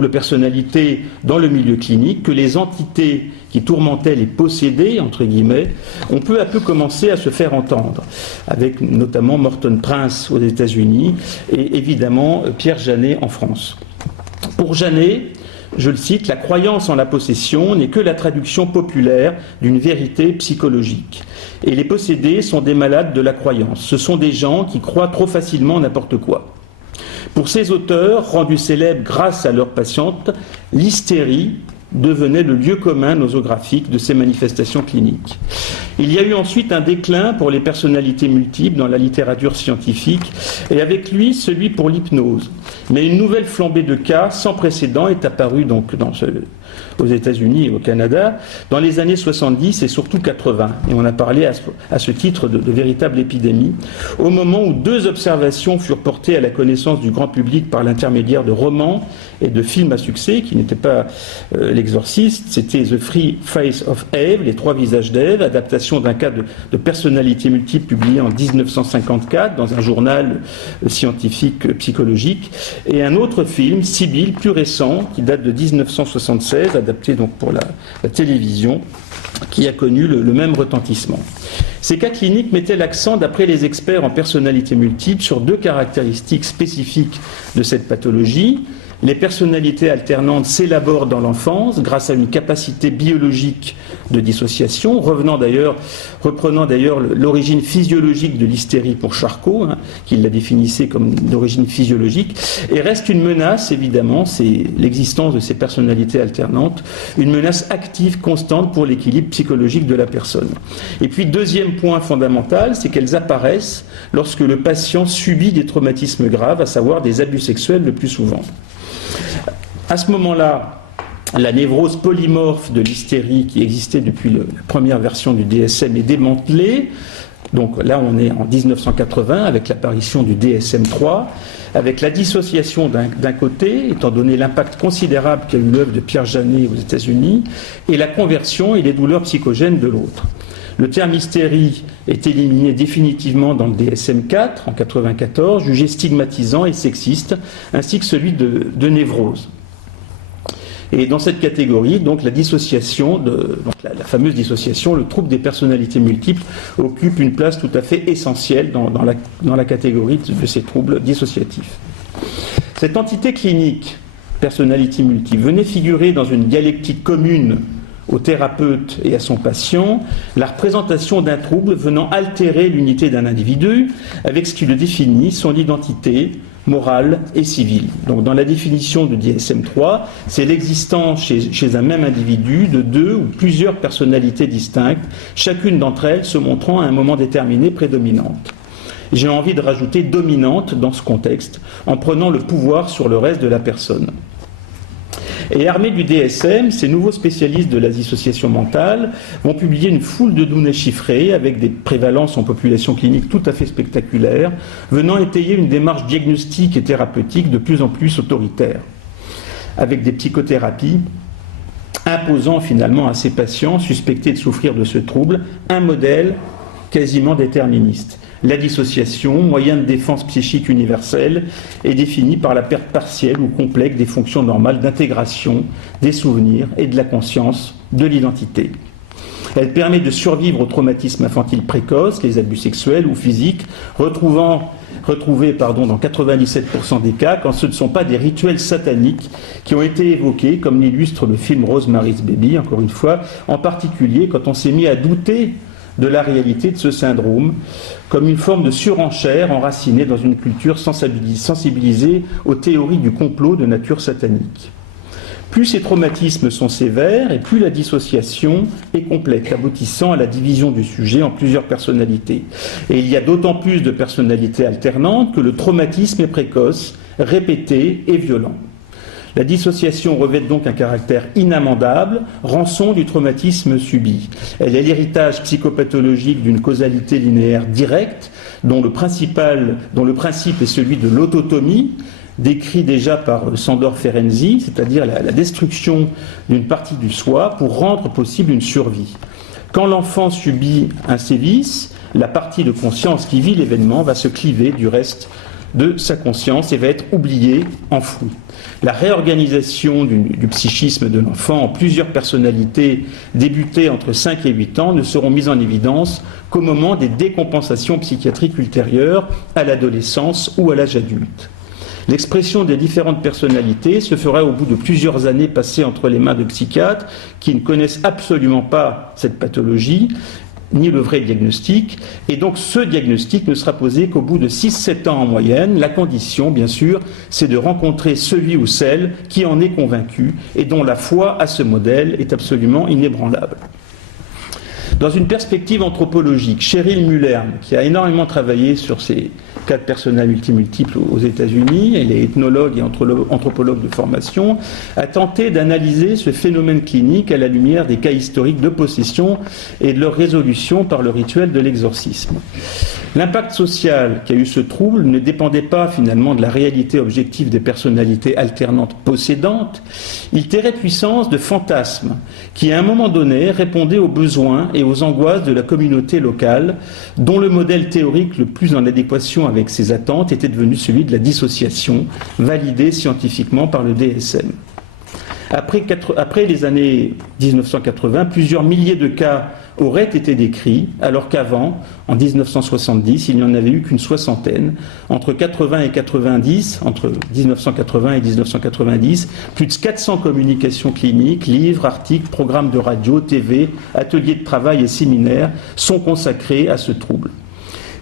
personnalités dans le milieu clinique, que les entités qui tourmentaient les possédés, entre guillemets, ont peu à peu commencé à se faire entendre, avec notamment Morton Prince aux États-Unis et évidemment Pierre Janet en France. Pour Janet, je le cite, « La croyance en la possession n'est que la traduction populaire d'une vérité psychologique. Et les possédés sont des malades de la croyance. Ce sont des gens qui croient trop facilement n'importe quoi. » Pour ces auteurs, rendus célèbres grâce à leurs patientes, l'hystérie devenait le lieu commun nosographique de ces manifestations cliniques. Il y a eu ensuite un déclin pour les personnalités multiples dans la littérature scientifique, et avec lui celui pour l'hypnose. Mais une nouvelle flambée de cas sans précédent est apparue donc aux États-Unis et au Canada dans les années 70 et surtout 80. Et on a parlé à ce titre de véritable épidémie, au moment où 2 observations furent portées à la connaissance du grand public par l'intermédiaire de romans et de films à succès, qui n'étaient pas L'Exorciste, c'était The Three Faces of Eve, les 3 visages d'Ève, adaptation d'un cas de personnalité multiple publié en 1954 dans un journal scientifique psychologique, et un autre film, Sibylle, plus récent, qui date de 1976, adapté donc pour la télévision, qui a connu le même retentissement. Ces cas cliniques mettaient l'accent, d'après les experts en personnalité multiple, sur 2 caractéristiques spécifiques de cette pathologie. Les personnalités alternantes s'élaborent dans l'enfance grâce à une capacité biologique de dissociation, reprenant d'ailleurs l'origine physiologique de l'hystérie pour Charcot, qui la définissait comme d'origine physiologique, et reste une menace, évidemment, c'est l'existence de ces personnalités alternantes, une menace active, constante pour l'équilibre psychologique de la personne. Et puis, deuxième point fondamental, c'est qu'elles apparaissent lorsque le patient subit des traumatismes graves, à savoir des abus sexuels le plus souvent. À ce moment-là, la névrose polymorphe de l'hystérie qui existait depuis la première version du DSM est démantelée. Donc là, on est en 1980 avec l'apparition du DSM-3, avec la dissociation d'un côté, étant donné l'impact considérable qu'a eu l'œuvre de Pierre Janet aux États-Unis, et la conversion et les douleurs psychogènes de l'autre. Le terme hystérie est éliminé définitivement dans le DSM-4 en 1994, jugé stigmatisant et sexiste, ainsi que celui de névrose. Et dans cette catégorie, donc la dissociation, la fameuse dissociation, le trouble des personnalités multiples occupe une place tout à fait essentielle dans la catégorie de ces troubles dissociatifs. Cette entité clinique, personnalité multiple, venait figurer dans une dialectique commune au thérapeute et à son patient, la représentation d'un trouble venant altérer l'unité d'un individu avec ce qui le définit, son identité morale et civile. Donc dans la définition du DSM-3, c'est l'existence chez un même individu de 2 ou plusieurs personnalités distinctes, chacune d'entre elles se montrant à un moment déterminé prédominante. J'ai envie de rajouter dominante dans ce contexte, en prenant le pouvoir sur le reste de la personne. Et armés du DSM, ces nouveaux spécialistes de la dissociation mentale vont publier une foule de données chiffrées avec des prévalences en population clinique tout à fait spectaculaires, venant étayer une démarche diagnostique et thérapeutique de plus en plus autoritaire, avec des psychothérapies imposant finalement à ces patients suspectés de souffrir de ce trouble un modèle quasiment déterministe. La dissociation, moyen de défense psychique universel, est définie par la perte partielle ou complète des fonctions normales d'intégration, des souvenirs et de la conscience, de l'identité. Elle permet de survivre au traumatisme infantile précoce, les abus sexuels ou physiques, retrouvés dans 97% des cas, quand ce ne sont pas des rituels sataniques qui ont été évoqués, comme l'illustre le film Rosemary's Baby, encore une fois, en particulier quand on s'est mis à douter de la réalité de ce syndrome, comme une forme de surenchère enracinée dans une culture sensibilisée aux théories du complot de nature satanique. Plus ces traumatismes sont sévères et plus la dissociation est complète, aboutissant à la division du sujet en plusieurs personnalités. Et il y a d'autant plus de personnalités alternantes que le traumatisme est précoce, répété et violent. La dissociation revêt donc un caractère inamendable, rançon du traumatisme subi. Elle est l'héritage psychopathologique d'une causalité linéaire directe, dont le principe est celui de l'autotomie, décrit déjà par Sándor Ferenczi, c'est-à-dire la destruction d'une partie du soi pour rendre possible une survie. Quand l'enfant subit un sévice, la partie de conscience qui vit l'événement va se cliver du reste de sa conscience et va être oubliée, enfouie. La réorganisation du psychisme de l'enfant en plusieurs personnalités débutées entre 5 et 8 ans ne seront mises en évidence qu'au moment des décompensations psychiatriques ultérieures à l'adolescence ou à l'âge adulte. L'expression des différentes personnalités se fera au bout de plusieurs années passées entre les mains de psychiatres qui ne connaissent absolument pas cette pathologie, ni le vrai diagnostic, et donc ce diagnostic ne sera posé qu'au bout de 6-7 ans en moyenne. La condition, bien sûr, c'est de rencontrer celui ou celle qui en est convaincu et dont la foi à ce modèle est absolument inébranlable. Dans une perspective anthropologique, Cheryl Mullern, qui a énormément travaillé sur ces cas de personnalité multiples aux États-Unis, elle est ethnologue et anthropologue de formation, a tenté d'analyser ce phénomène clinique à la lumière des cas historiques de possession et de leur résolution par le rituel de l'exorcisme. L'impact social qu'a eu ce trouble ne dépendait pas finalement de la réalité objective des personnalités alternantes possédantes, il tirait puissance de fantasmes qui, à un moment donné, répondaient aux besoins et aux angoisses de la communauté locale, dont le modèle théorique le plus en adéquation avec ses attentes était devenu celui de la dissociation, validé scientifiquement par le DSM. Après les années 1980, plusieurs milliers de cas auraient été décrits, alors qu'avant, en 1970, il n'y en avait eu qu'une soixantaine. Entre 80 et 90, entre 1980 et 1990, plus de 400 communications cliniques, livres, articles, programmes de radio, TV, ateliers de travail et séminaires sont consacrés à ce trouble.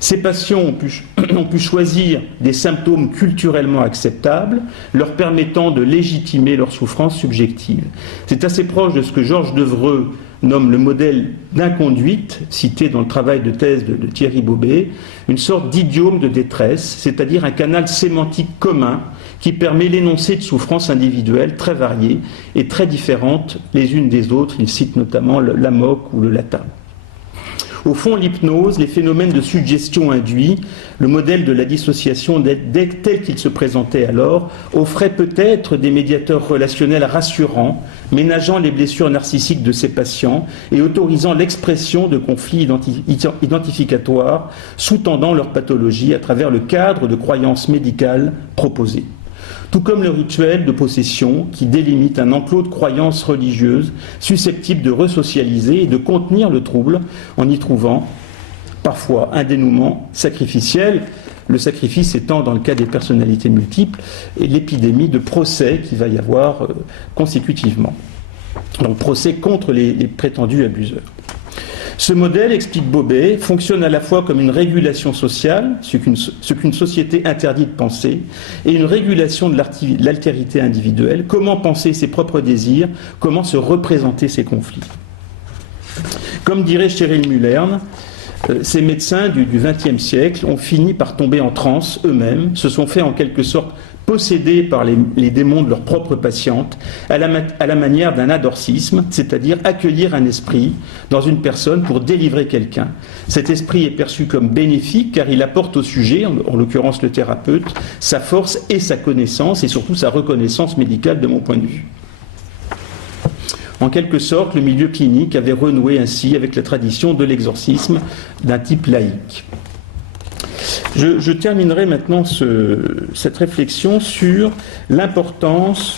Ces patients ont pu choisir des symptômes culturellement acceptables, leur permettant de légitimer leur souffrance subjective. C'est assez proche de ce que Georges Devreux nomme le modèle d'inconduite, cité dans le travail de thèse de Thierry Bobet, une sorte d'idiome de détresse, c'est-à-dire un canal sémantique commun qui permet l'énoncé de souffrances individuelles très variées et très différentes les unes des autres. Il cite notamment l'AMOC ou le latin. Au fond, l'hypnose, les phénomènes de suggestion induits, le modèle de la dissociation tel qu'il se présentait alors, offrait peut-être des médiateurs relationnels rassurants, ménageant les blessures narcissiques de ces patients et autorisant l'expression de conflits identificatoires, sous-tendant leur pathologie à travers le cadre de croyances médicales proposées. Tout comme le rituel de possession qui délimite un enclos de croyances religieuses susceptibles de resocialiser et de contenir le trouble en y trouvant parfois un dénouement sacrificiel, le sacrifice étant dans le cas des personnalités multiples et l'épidémie de procès qu'il va y avoir consécutivement. Donc procès contre les prétendus abuseurs. Ce modèle, explique Bobet, fonctionne à la fois comme une régulation sociale, ce qu'une société interdit de penser, et une régulation de l'altérité individuelle, comment penser ses propres désirs, comment se représenter ses conflits. Comme dirait Cheryl Mullern, ces médecins du XXe siècle ont fini par tomber en transe eux-mêmes, se sont fait en quelque sorte possédés par les démons de leur propre patiente, à la manière d'un adorcisme, c'est-à-dire accueillir un esprit dans une personne pour délivrer quelqu'un. Cet esprit est perçu comme bénéfique car il apporte au sujet, en l'occurrence le thérapeute, sa force et sa connaissance et surtout sa reconnaissance médicale de mon point de vue. En quelque sorte, le milieu clinique avait renoué ainsi avec la tradition de l'exorcisme d'un type laïque. Je terminerai maintenant cette réflexion sur l'importance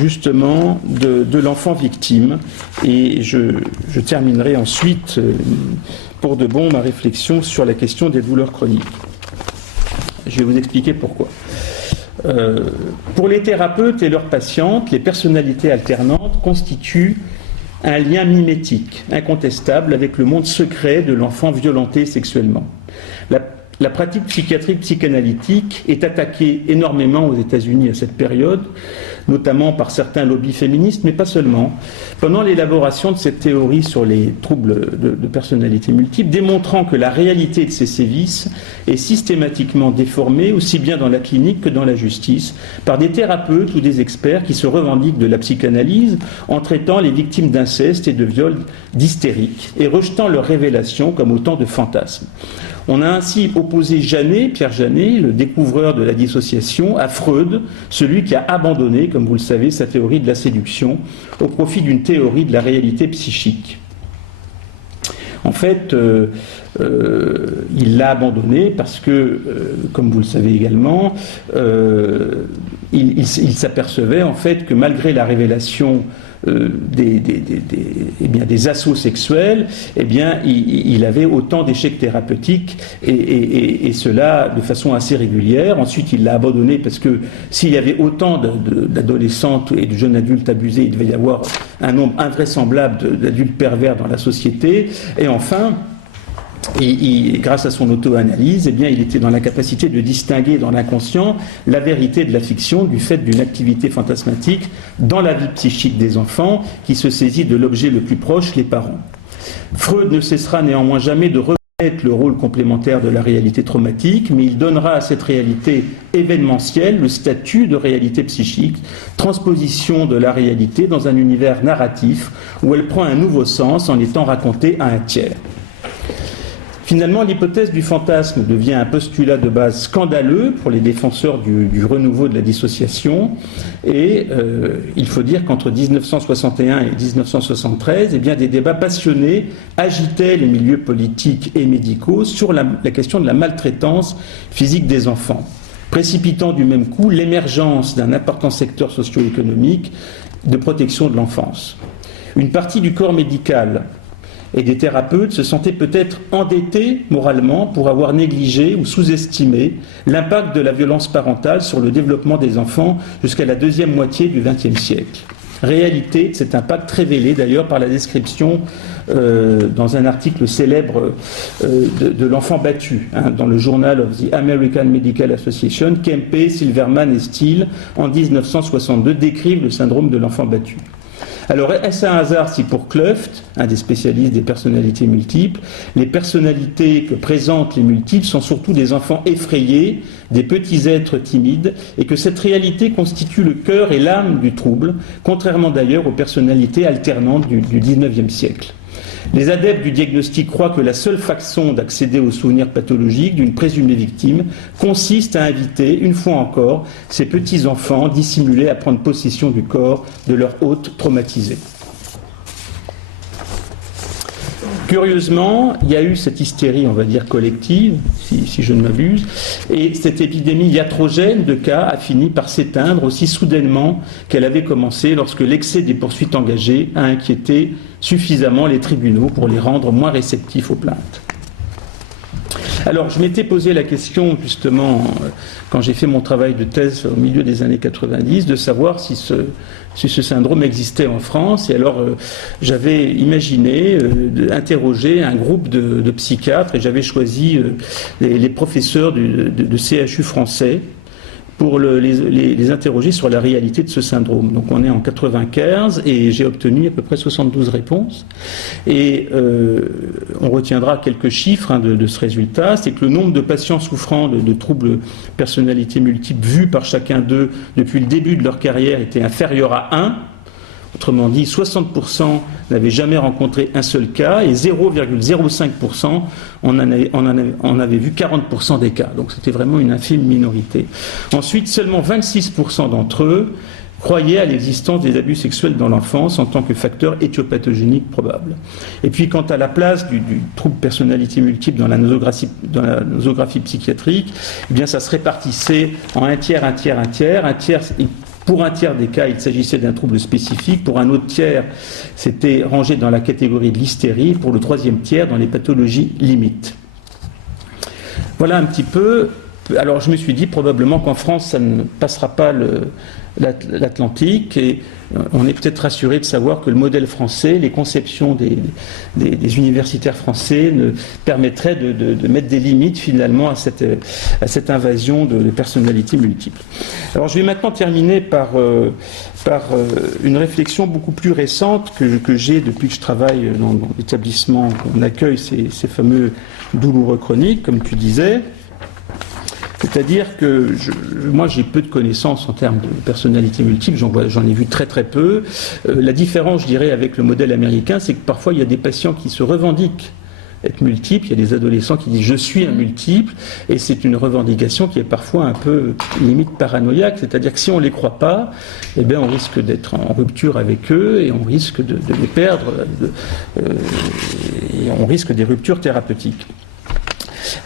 justement de l'enfant victime et je terminerai ensuite pour de bon ma réflexion sur la question des douleurs chroniques. Je vais vous expliquer pourquoi. Pour les thérapeutes et leurs patientes, les personnalités alternantes constituent un lien mimétique, incontestable avec le monde secret de l'enfant violenté sexuellement. La pratique psychiatrique psychanalytique est attaquée énormément aux États-Unis à cette période, notamment par certains lobbies féministes, mais pas seulement. Pendant l'élaboration de cette théorie sur les troubles de personnalité multiple, démontrant que la réalité de ces sévices est systématiquement déformée, aussi bien dans la clinique que dans la justice, par des thérapeutes ou des experts qui se revendiquent de la psychanalyse en traitant les victimes d'inceste et de viol d'hystériques et rejetant leurs révélations comme autant de fantasmes. On a ainsi opposé Janet, Pierre Janet, le découvreur de la dissociation, à Freud, celui qui a abandonné, comme vous le savez, sa théorie de la séduction au profit d'une théorie de la réalité psychique. En fait, il l'a abandonné parce que, comme vous le savez également, il s'apercevait en fait que malgré la révélation des assauts sexuels, il avait autant d'échecs thérapeutiques et cela de façon assez régulière. Ensuite, il l'a abandonné parce que s'il y avait autant d'adolescentes et de jeunes adultes abusés, il devait y avoir un nombre invraisemblable d'adultes pervers dans la société. Et enfin, grâce à son auto-analyse, il était dans la capacité de distinguer dans l'inconscient la vérité de la fiction du fait d'une activité fantasmatique dans la vie psychique des enfants qui se saisit de l'objet le plus proche, les parents. Freud ne cessera néanmoins jamais de reconnaître le rôle complémentaire de la réalité traumatique, mais il donnera à cette réalité événementielle le statut de réalité psychique, transposition de la réalité dans un univers narratif où elle prend un nouveau sens en étant racontée à un tiers. Finalement, l'hypothèse du fantasme devient un postulat de base scandaleux pour les défenseurs du renouveau de la dissociation. Et il faut dire qu'entre 1961 et 1973, des débats passionnés agitaient les milieux politiques et médicaux sur la question de la maltraitance physique des enfants, précipitant du même coup l'émergence d'un important secteur socio-économique de protection de l'enfance. Une partie du corps médical et des thérapeutes se sentaient peut-être endettés moralement pour avoir négligé ou sous-estimé l'impact de la violence parentale sur le développement des enfants jusqu'à la deuxième moitié du XXe siècle. Réalité, cet impact révélé d'ailleurs par la description dans un article célèbre de l'enfant battu, dans le Journal of the American Medical Association. Kempe, Silverman et Steele, en 1962, décrivent le syndrome de l'enfant battu. Alors, est-ce un hasard si pour Kluft, un des spécialistes des personnalités multiples, les personnalités que présentent les multiples sont surtout des enfants effrayés, des petits êtres timides, et que cette réalité constitue le cœur et l'âme du trouble, contrairement d'ailleurs aux personnalités alternantes du XIXe siècle. Les adeptes du diagnostic croient que la seule façon d'accéder aux souvenirs pathologiques d'une présumée victime consiste à inviter, une fois encore, ces petits-enfants dissimulés à prendre possession du corps de leur hôte traumatisé. Curieusement, il y a eu cette hystérie, on va dire, collective, si je ne m'abuse, et cette épidémie iatrogène de cas a fini par s'éteindre aussi soudainement qu'elle avait commencé lorsque l'excès des poursuites engagées a inquiété suffisamment les tribunaux pour les rendre moins réceptifs aux plaintes. Alors, je m'étais posé la question, justement, quand j'ai fait mon travail de thèse au milieu des années 90, de savoir si ce syndrome existait en France. Et alors, j'avais imaginé interroger un groupe de psychiatres, et j'avais choisi les professeurs de CHU français pour les interroger sur la réalité de ce syndrome. Donc on est en 95 et j'ai obtenu à peu près 72 réponses. Et on retiendra quelques chiffres de ce résultat. C'est que le nombre de patients souffrant de troubles personnalité multiples vus par chacun d'eux depuis le début de leur carrière était inférieur à 1. Autrement dit, 60% n'avaient jamais rencontré un seul cas et 0,05% on avait vu 40% des cas. Donc c'était vraiment une infime minorité. Ensuite, seulement 26% d'entre eux croyaient à l'existence des abus sexuels dans l'enfance en tant que facteur éthiopathogénique probable. Et puis quant à la place du trouble personnalité multiple dans la nosographie psychiatrique, eh bien ça se répartissait en un tiers. Pour un tiers des cas, il s'agissait d'un trouble spécifique. Pour un autre tiers, c'était rangé dans la catégorie de l'hystérie. Pour le troisième tiers, dans les pathologies limites. Voilà un petit peu. Alors je me suis dit probablement qu'en France, ça ne passera pas l'Atlantique. Et on est peut-être rassuré de savoir que le modèle français, les conceptions des universitaires français permettraient de mettre des limites finalement à cette invasion de personnalités multiples. Alors je vais maintenant terminer par une réflexion beaucoup plus récente que j'ai depuis que je travaille dans l'établissement où on accueille ces fameux douloureux chroniques, comme tu disais. C'est-à-dire que moi j'ai peu de connaissances en termes de personnalité multiple, j'en ai vu très très peu. La différence, je dirais, avec le modèle américain, c'est que parfois il y a des patients qui se revendiquent être multiples, il y a des adolescents qui disent je suis un multiple, et c'est une revendication qui est parfois un peu limite paranoïaque, c'est-à-dire que si on ne les croit pas, eh bien on risque d'être en rupture avec eux et on risque de les perdre, et on risque des ruptures thérapeutiques.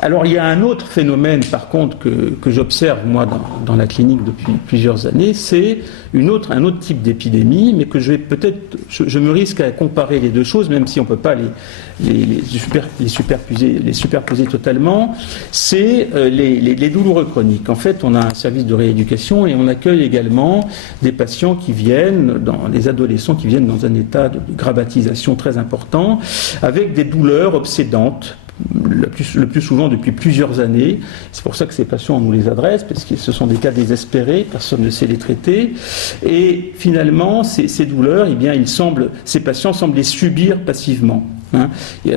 Alors il y a un autre phénomène par contre que j'observe moi dans la clinique depuis plusieurs années, c'est un autre type d'épidémie, mais que je vais peut-être, je me risque à comparer les deux choses, même si on ne peut pas les superposer totalement, c'est les douloureux chroniques. En fait, on a un service de rééducation et on accueille également des patients qui viennent, des adolescents qui viennent dans un état de gravatisation très important, avec des douleurs obsédantes, le plus souvent depuis plusieurs années. C'est pour ça que ces patients, on nous les adresse, parce que ce sont des cas désespérés, personne ne sait les traiter. Et finalement, ces douleurs, eh bien, ces patients semblent les subir passivement.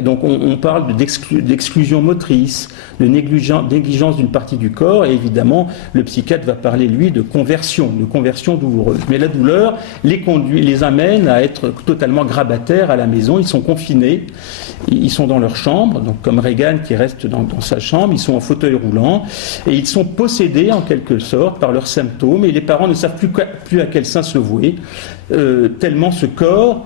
Donc on parle d'exclusion motrice, de négligence d'une partie du corps, et évidemment le psychiatre va parler lui de conversion douloureuse. Mais la douleur les amène à être totalement grabataires à la maison. Ils sont confinés, ils sont dans leur chambre, donc comme Reagan qui reste dans sa chambre, ils sont en fauteuil roulant et ils sont possédés en quelque sorte par leurs symptômes, et les parents ne savent plus à quel saint se vouer, tellement ce corps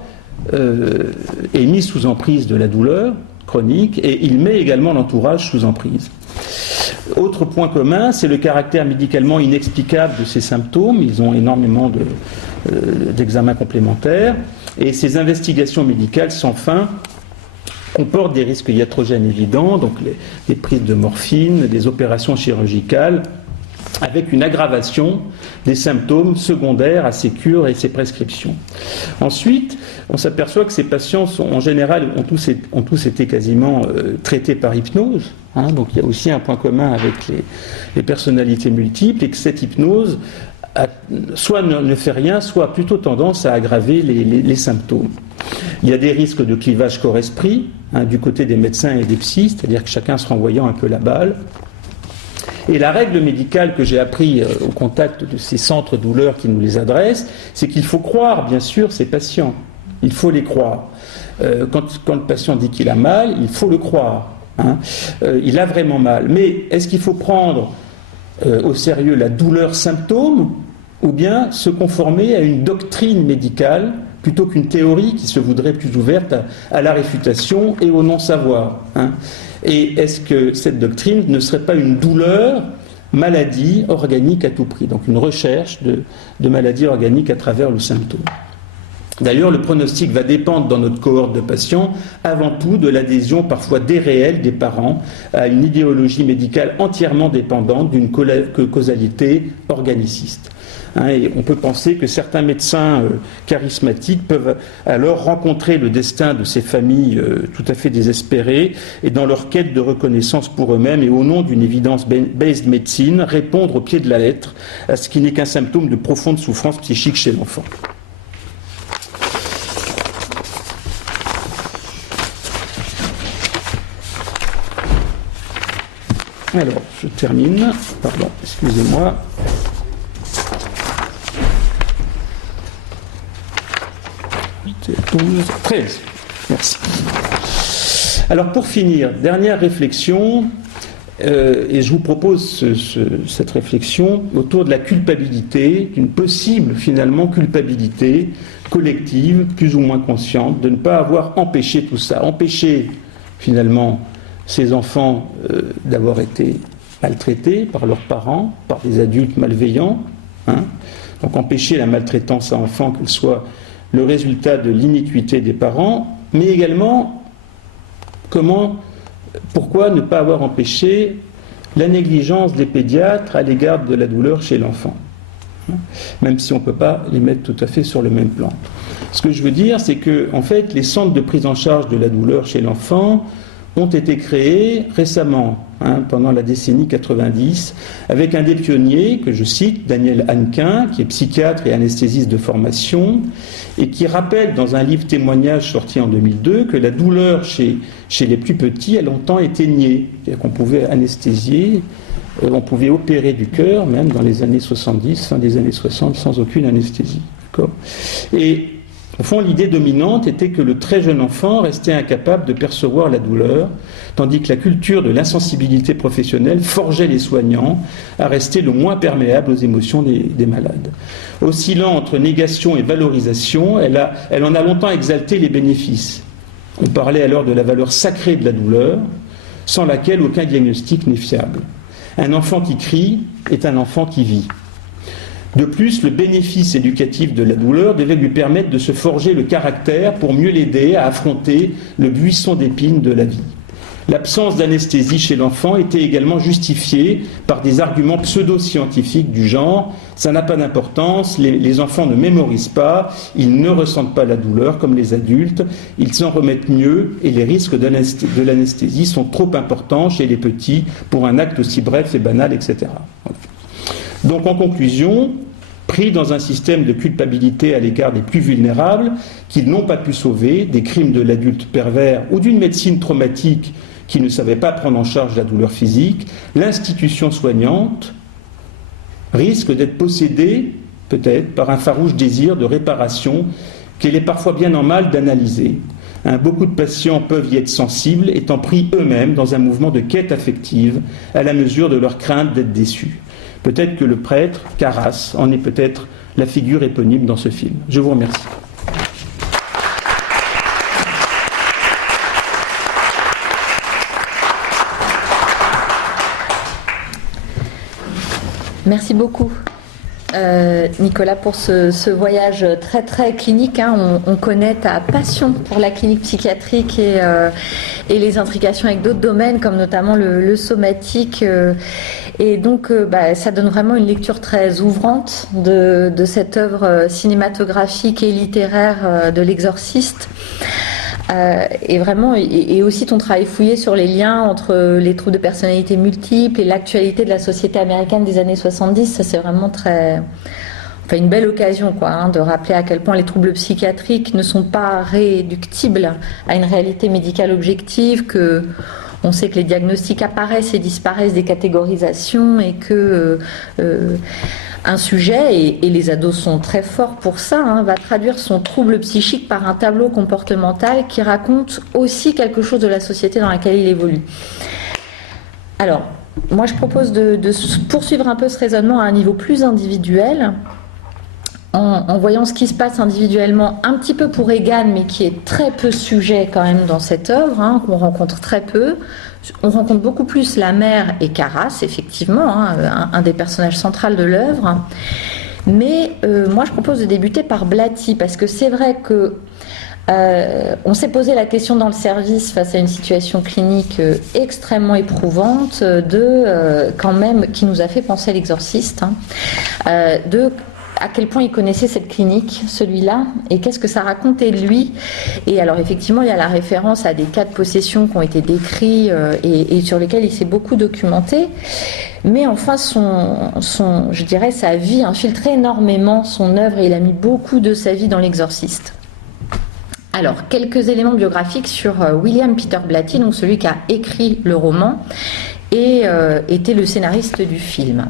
est mis sous emprise de la douleur chronique, et il met également l'entourage sous emprise. Autre point commun, c'est le caractère médicalement inexplicable de ces symptômes. Ils ont énormément d'examens complémentaires, et ces investigations médicales sans fin comportent des risques iatrogènes évidents, donc des prises de morphine, des opérations chirurgicales, avec une aggravation des symptômes secondaires à ces cures et ces prescriptions. Ensuite, on s'aperçoit que ces patients en général ont tous été quasiment traités par hypnose. Donc il y a aussi un point commun avec les personnalités multiples, et que cette hypnose soit ne fait rien, soit a plutôt tendance à aggraver les symptômes. Il y a des risques de clivage corps-esprit du côté des médecins et des psys, c'est-à-dire que chacun se renvoyant un peu la balle. Et la règle médicale que j'ai appris au contact de ces centres douleurs qui nous les adressent, c'est qu'il faut croire, bien sûr, ces patients. Il faut les croire. Quand le patient dit qu'il a mal, il faut le croire. Il a vraiment mal. Mais est-ce qu'il faut prendre au sérieux la douleur symptôme, ou bien se conformer à une doctrine médicale plutôt qu'une théorie qui se voudrait plus ouverte à la réfutation et au non-savoir. Et est-ce que cette doctrine ne serait pas une douleur, maladie organique à tout prix, donc une recherche de maladie organique à travers le symptôme. D'ailleurs, le pronostic va dépendre dans notre cohorte de patients avant tout de l'adhésion parfois déréelle des parents à une idéologie médicale entièrement dépendante d'une causalité organiciste. Et on peut penser que certains médecins charismatiques peuvent alors rencontrer le destin de ces familles tout à fait désespérées, et dans leur quête de reconnaissance pour eux-mêmes et au nom d'une evidence-based médecine, répondre au pied de la lettre à ce qui n'est qu'un symptôme de profonde souffrance psychique chez l'enfant. Alors, je termine. Pardon, excusez-moi. 12, 13. Merci. Alors pour finir, dernière réflexion, et je vous propose cette réflexion autour de la culpabilité, d'une possible finalement culpabilité collective, plus ou moins consciente, de ne pas avoir empêché tout ça, empêché finalement ces enfants d'avoir été maltraités par leurs parents, par des adultes malveillants, donc empêcher la maltraitance à enfants, qu'elle soit le résultat de l'iniquité des parents, mais également pourquoi ne pas avoir empêché la négligence des pédiatres à l'égard de la douleur chez l'enfant, même si on ne peut pas les mettre tout à fait sur le même plan. Ce que je veux dire, c'est que en fait, les centres de prise en charge de la douleur chez l'enfant ont été créés récemment, pendant la décennie 90, avec un des pionniers, que je cite, Daniel Hannequin, qui est psychiatre et anesthésiste de formation, et qui rappelle dans un livre témoignage sorti en 2002 que la douleur chez les plus petits a longtemps été niée. C'est-à-dire qu'on pouvait anesthésier, on pouvait opérer du cœur, même dans les années 70, fin des années 60, sans aucune anesthésie. D'accord ? Et au fond, l'idée dominante était que le très jeune enfant restait incapable de percevoir la douleur, tandis que la culture de l'insensibilité professionnelle forgeait les soignants à rester le moins perméables aux émotions des malades. Oscillant entre négation et valorisation, elle en a longtemps exalté les bénéfices. On parlait alors de la valeur sacrée de la douleur, sans laquelle aucun diagnostic n'est fiable. Un enfant qui crie est un enfant qui vit. De plus, le bénéfice éducatif de la douleur devait lui permettre de se forger le caractère pour mieux l'aider à affronter le buisson d'épines de la vie. L'absence d'anesthésie chez l'enfant était également justifiée par des arguments pseudo-scientifiques du genre « ça n'a pas d'importance, les enfants ne mémorisent pas, ils ne ressentent pas la douleur comme les adultes, ils s'en remettent mieux et les risques de l'anesthésie sont trop importants chez les petits pour un acte aussi bref et banal, etc. » Voilà. Donc en conclusion, pris dans un système de culpabilité à l'égard des plus vulnérables qu'ils n'ont pas pu sauver, des crimes de l'adulte pervers ou d'une médecine traumatique qui ne savait pas prendre en charge la douleur physique, l'institution soignante risque d'être possédée, peut-être, par un farouche désir de réparation qu'elle est parfois bien en mal d'analyser. Beaucoup de patients peuvent y être sensibles, étant pris eux-mêmes dans un mouvement de quête affective à la mesure de leur crainte d'être déçus. Peut-être que le prêtre, Carras, en est peut-être la figure éponyme dans ce film. Je vous remercie. Merci beaucoup, Nicolas, pour ce voyage très très clinique. On connaît ta passion pour la clinique psychiatrique et les intrications avec d'autres domaines, comme notamment le somatique. Et donc, ça donne vraiment une lecture très ouvrante de cette œuvre cinématographique et littéraire de l'exorciste. Et vraiment, et aussi ton travail fouillé sur les liens entre les troubles de personnalité multiples et l'actualité de la société américaine des années 70, ça c'est vraiment une belle occasion de rappeler à quel point les troubles psychiatriques ne sont pas réductibles à une réalité médicale objective, que on sait que les diagnostics apparaissent et disparaissent des catégorisations et que un sujet, et les ados sont très forts pour ça, va traduire son trouble psychique par un tableau comportemental qui raconte aussi quelque chose de la société dans laquelle il évolue. Alors, moi je propose de poursuivre un peu ce raisonnement à un niveau plus individuel, en voyant ce qui se passe individuellement, un petit peu pour Egan, mais qui est très peu sujet quand même dans cette œuvre, qu'on rencontre très peu. On rencontre beaucoup plus la mère et Carras, effectivement, un des personnages centraux de l'œuvre. Mais moi, je propose de débuter par Blatty, parce que c'est vrai que on s'est posé la question dans le service face à une situation clinique extrêmement éprouvante, quand même, qui nous a fait penser à l'exorciste, à quel point il connaissait cette clinique, celui-là, et qu'est-ce que ça racontait de lui. Et alors effectivement, il y a la référence à des cas de possession qui ont été décrits et sur lesquels il s'est beaucoup documenté. Mais enfin, je dirais, sa vie infiltrait énormément son œuvre et il a mis beaucoup de sa vie dans l'exorciste. Alors, quelques éléments biographiques sur William Peter Blatty, donc celui qui a écrit le roman et était le scénariste du film.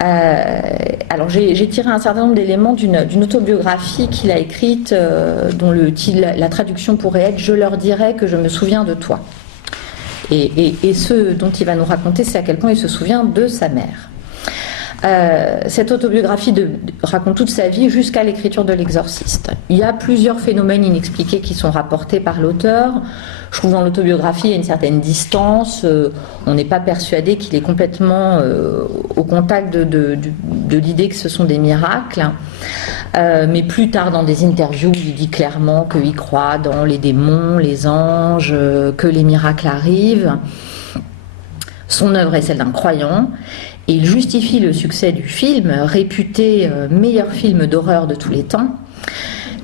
Alors j'ai tiré un certain nombre d'éléments d'une autobiographie qu'il a écrite, dont la traduction pourrait être « Je leur dirai que je me souviens de toi ». Et ce dont il va nous raconter, c'est à quel point il se souvient de sa mère. Cette autobiographie raconte toute sa vie jusqu'à l'écriture de l'exorciste. Il y a plusieurs phénomènes inexpliqués qui sont rapportés par l'auteur. Je trouve dans l'autobiographie il y a une certaine distance, on n'est pas persuadé qu'il est complètement au contact de l'idée que ce sont des miracles, mais plus tard dans des interviews il dit clairement qu'il croit dans les démons, les anges, que les miracles arrivent. Son œuvre est celle d'un croyant et il justifie le succès du film, réputé meilleur film d'horreur de tous les temps,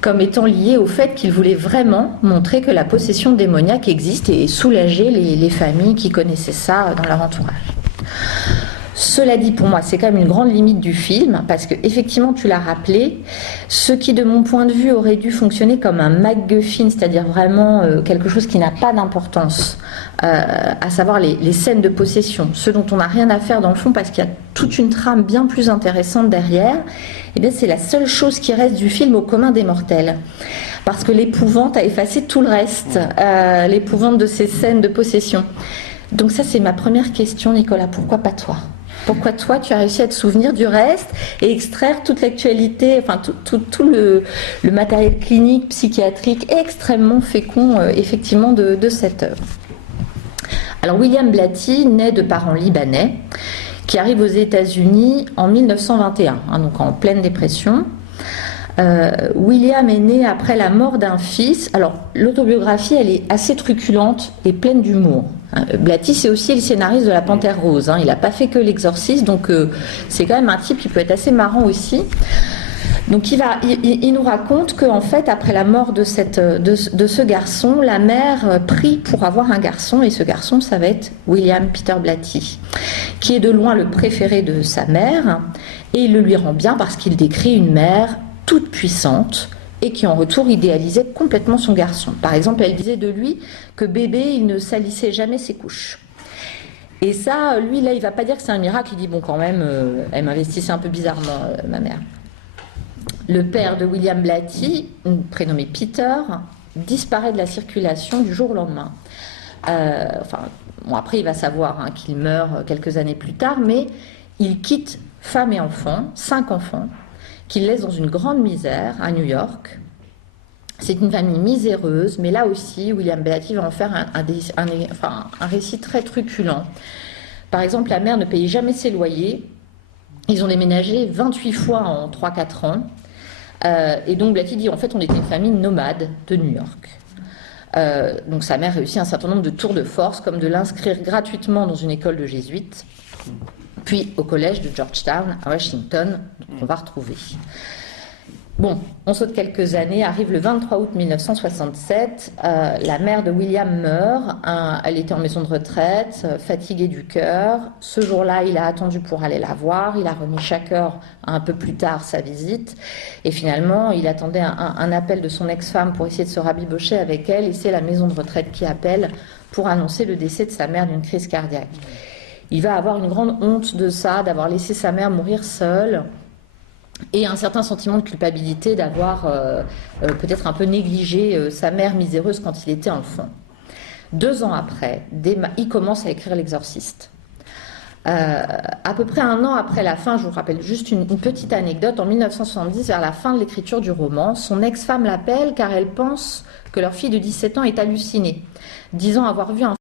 comme étant lié au fait qu'il voulait vraiment montrer que la possession démoniaque existe et soulager les familles qui connaissaient ça dans leur entourage. Cela dit, pour moi, c'est quand même une grande limite du film, parce que effectivement, tu l'as rappelé, ce qui, de mon point de vue, aurait dû fonctionner comme un MacGuffin, c'est-à-dire vraiment quelque chose qui n'a pas d'importance, à savoir les scènes de possession, ce dont on n'a rien à faire dans le fond, parce qu'il y a toute une trame bien plus intéressante derrière. Eh bien, c'est la seule chose qui reste du film au commun des mortels, parce que l'épouvante a effacé tout le reste, l'épouvante de ces scènes de possession. Donc ça, c'est ma première question, Nicolas. Pourquoi pas toi ? Pourquoi toi, tu as réussi à te souvenir du reste et extraire toute l'actualité, enfin tout le matériel clinique, psychiatrique extrêmement fécond, effectivement, de cette œuvre. Alors William Blatty naît de parents libanais qui arrivent aux États-Unis en 1921, hein, donc en pleine dépression. William est né après la mort d'un fils. Alors l'autobiographie, elle est assez truculente et pleine d'humour. Blatty, c'est aussi le scénariste de La Panthère Rose, hein. Il n'a pas fait que l'exorciste, donc c'est quand même un type qui peut être assez marrant aussi. Donc il nous raconte qu'en fait, après la mort de ce garçon, la mère prie pour avoir un garçon, et ce garçon, ça va être William Peter Blatty, qui est de loin le préféré de sa mère, et il le lui rend bien parce qu'il décrit une mère toute puissante et qui en retour idéalisait complètement son garçon. Par exemple, elle disait de lui que bébé, il ne salissait jamais ses couches. Et ça, lui, là, il va pas dire que c'est un miracle, il dit bon, quand même, elle m'investissait un peu bizarrement, ma mère. Le père de William Blatty, prénommé Peter, disparaît de la circulation du jour au lendemain. Après, il va savoir qu'il meurt quelques années plus tard, mais il quitte femme et enfants, 5 enfants, qu'il laisse dans une grande misère à New York. C'est une famille miséreuse, mais là aussi, William Blatty va en faire un récit très truculent. Par exemple, la mère ne payait jamais ses loyers. Ils ont déménagé 28 fois en 3-4 ans. Et donc Blatty dit, en fait, on était une famille nomade de New York. Donc sa mère réussit un certain nombre de tours de force, comme de l'inscrire gratuitement dans une école de jésuites, puis au collège de Georgetown à Washington, qu'on va retrouver. Bon, on saute quelques années, arrive le 23 août 1967, la mère de William meurt, elle était en maison de retraite, fatiguée du cœur. Ce jour-là, il a attendu pour aller la voir, il a remis chaque heure un peu plus tard sa visite, et finalement, il attendait un appel de son ex-femme pour essayer de se rabibocher avec elle, et c'est la maison de retraite qui appelle pour annoncer le décès de sa mère d'une crise cardiaque. Il va avoir une grande honte de ça, d'avoir laissé sa mère mourir seule, et un certain sentiment de culpabilité d'avoir peut-être un peu négligé sa mère miséreuse quand il était enfant. 2 ans après, il commence à écrire L'Exorciste. À peu près 1 an après la fin, je vous rappelle juste une petite anecdote, en 1970, vers la fin de l'écriture du roman, son ex-femme l'appelle car elle pense que leur fille de 17 ans est hallucinée, disant avoir vu un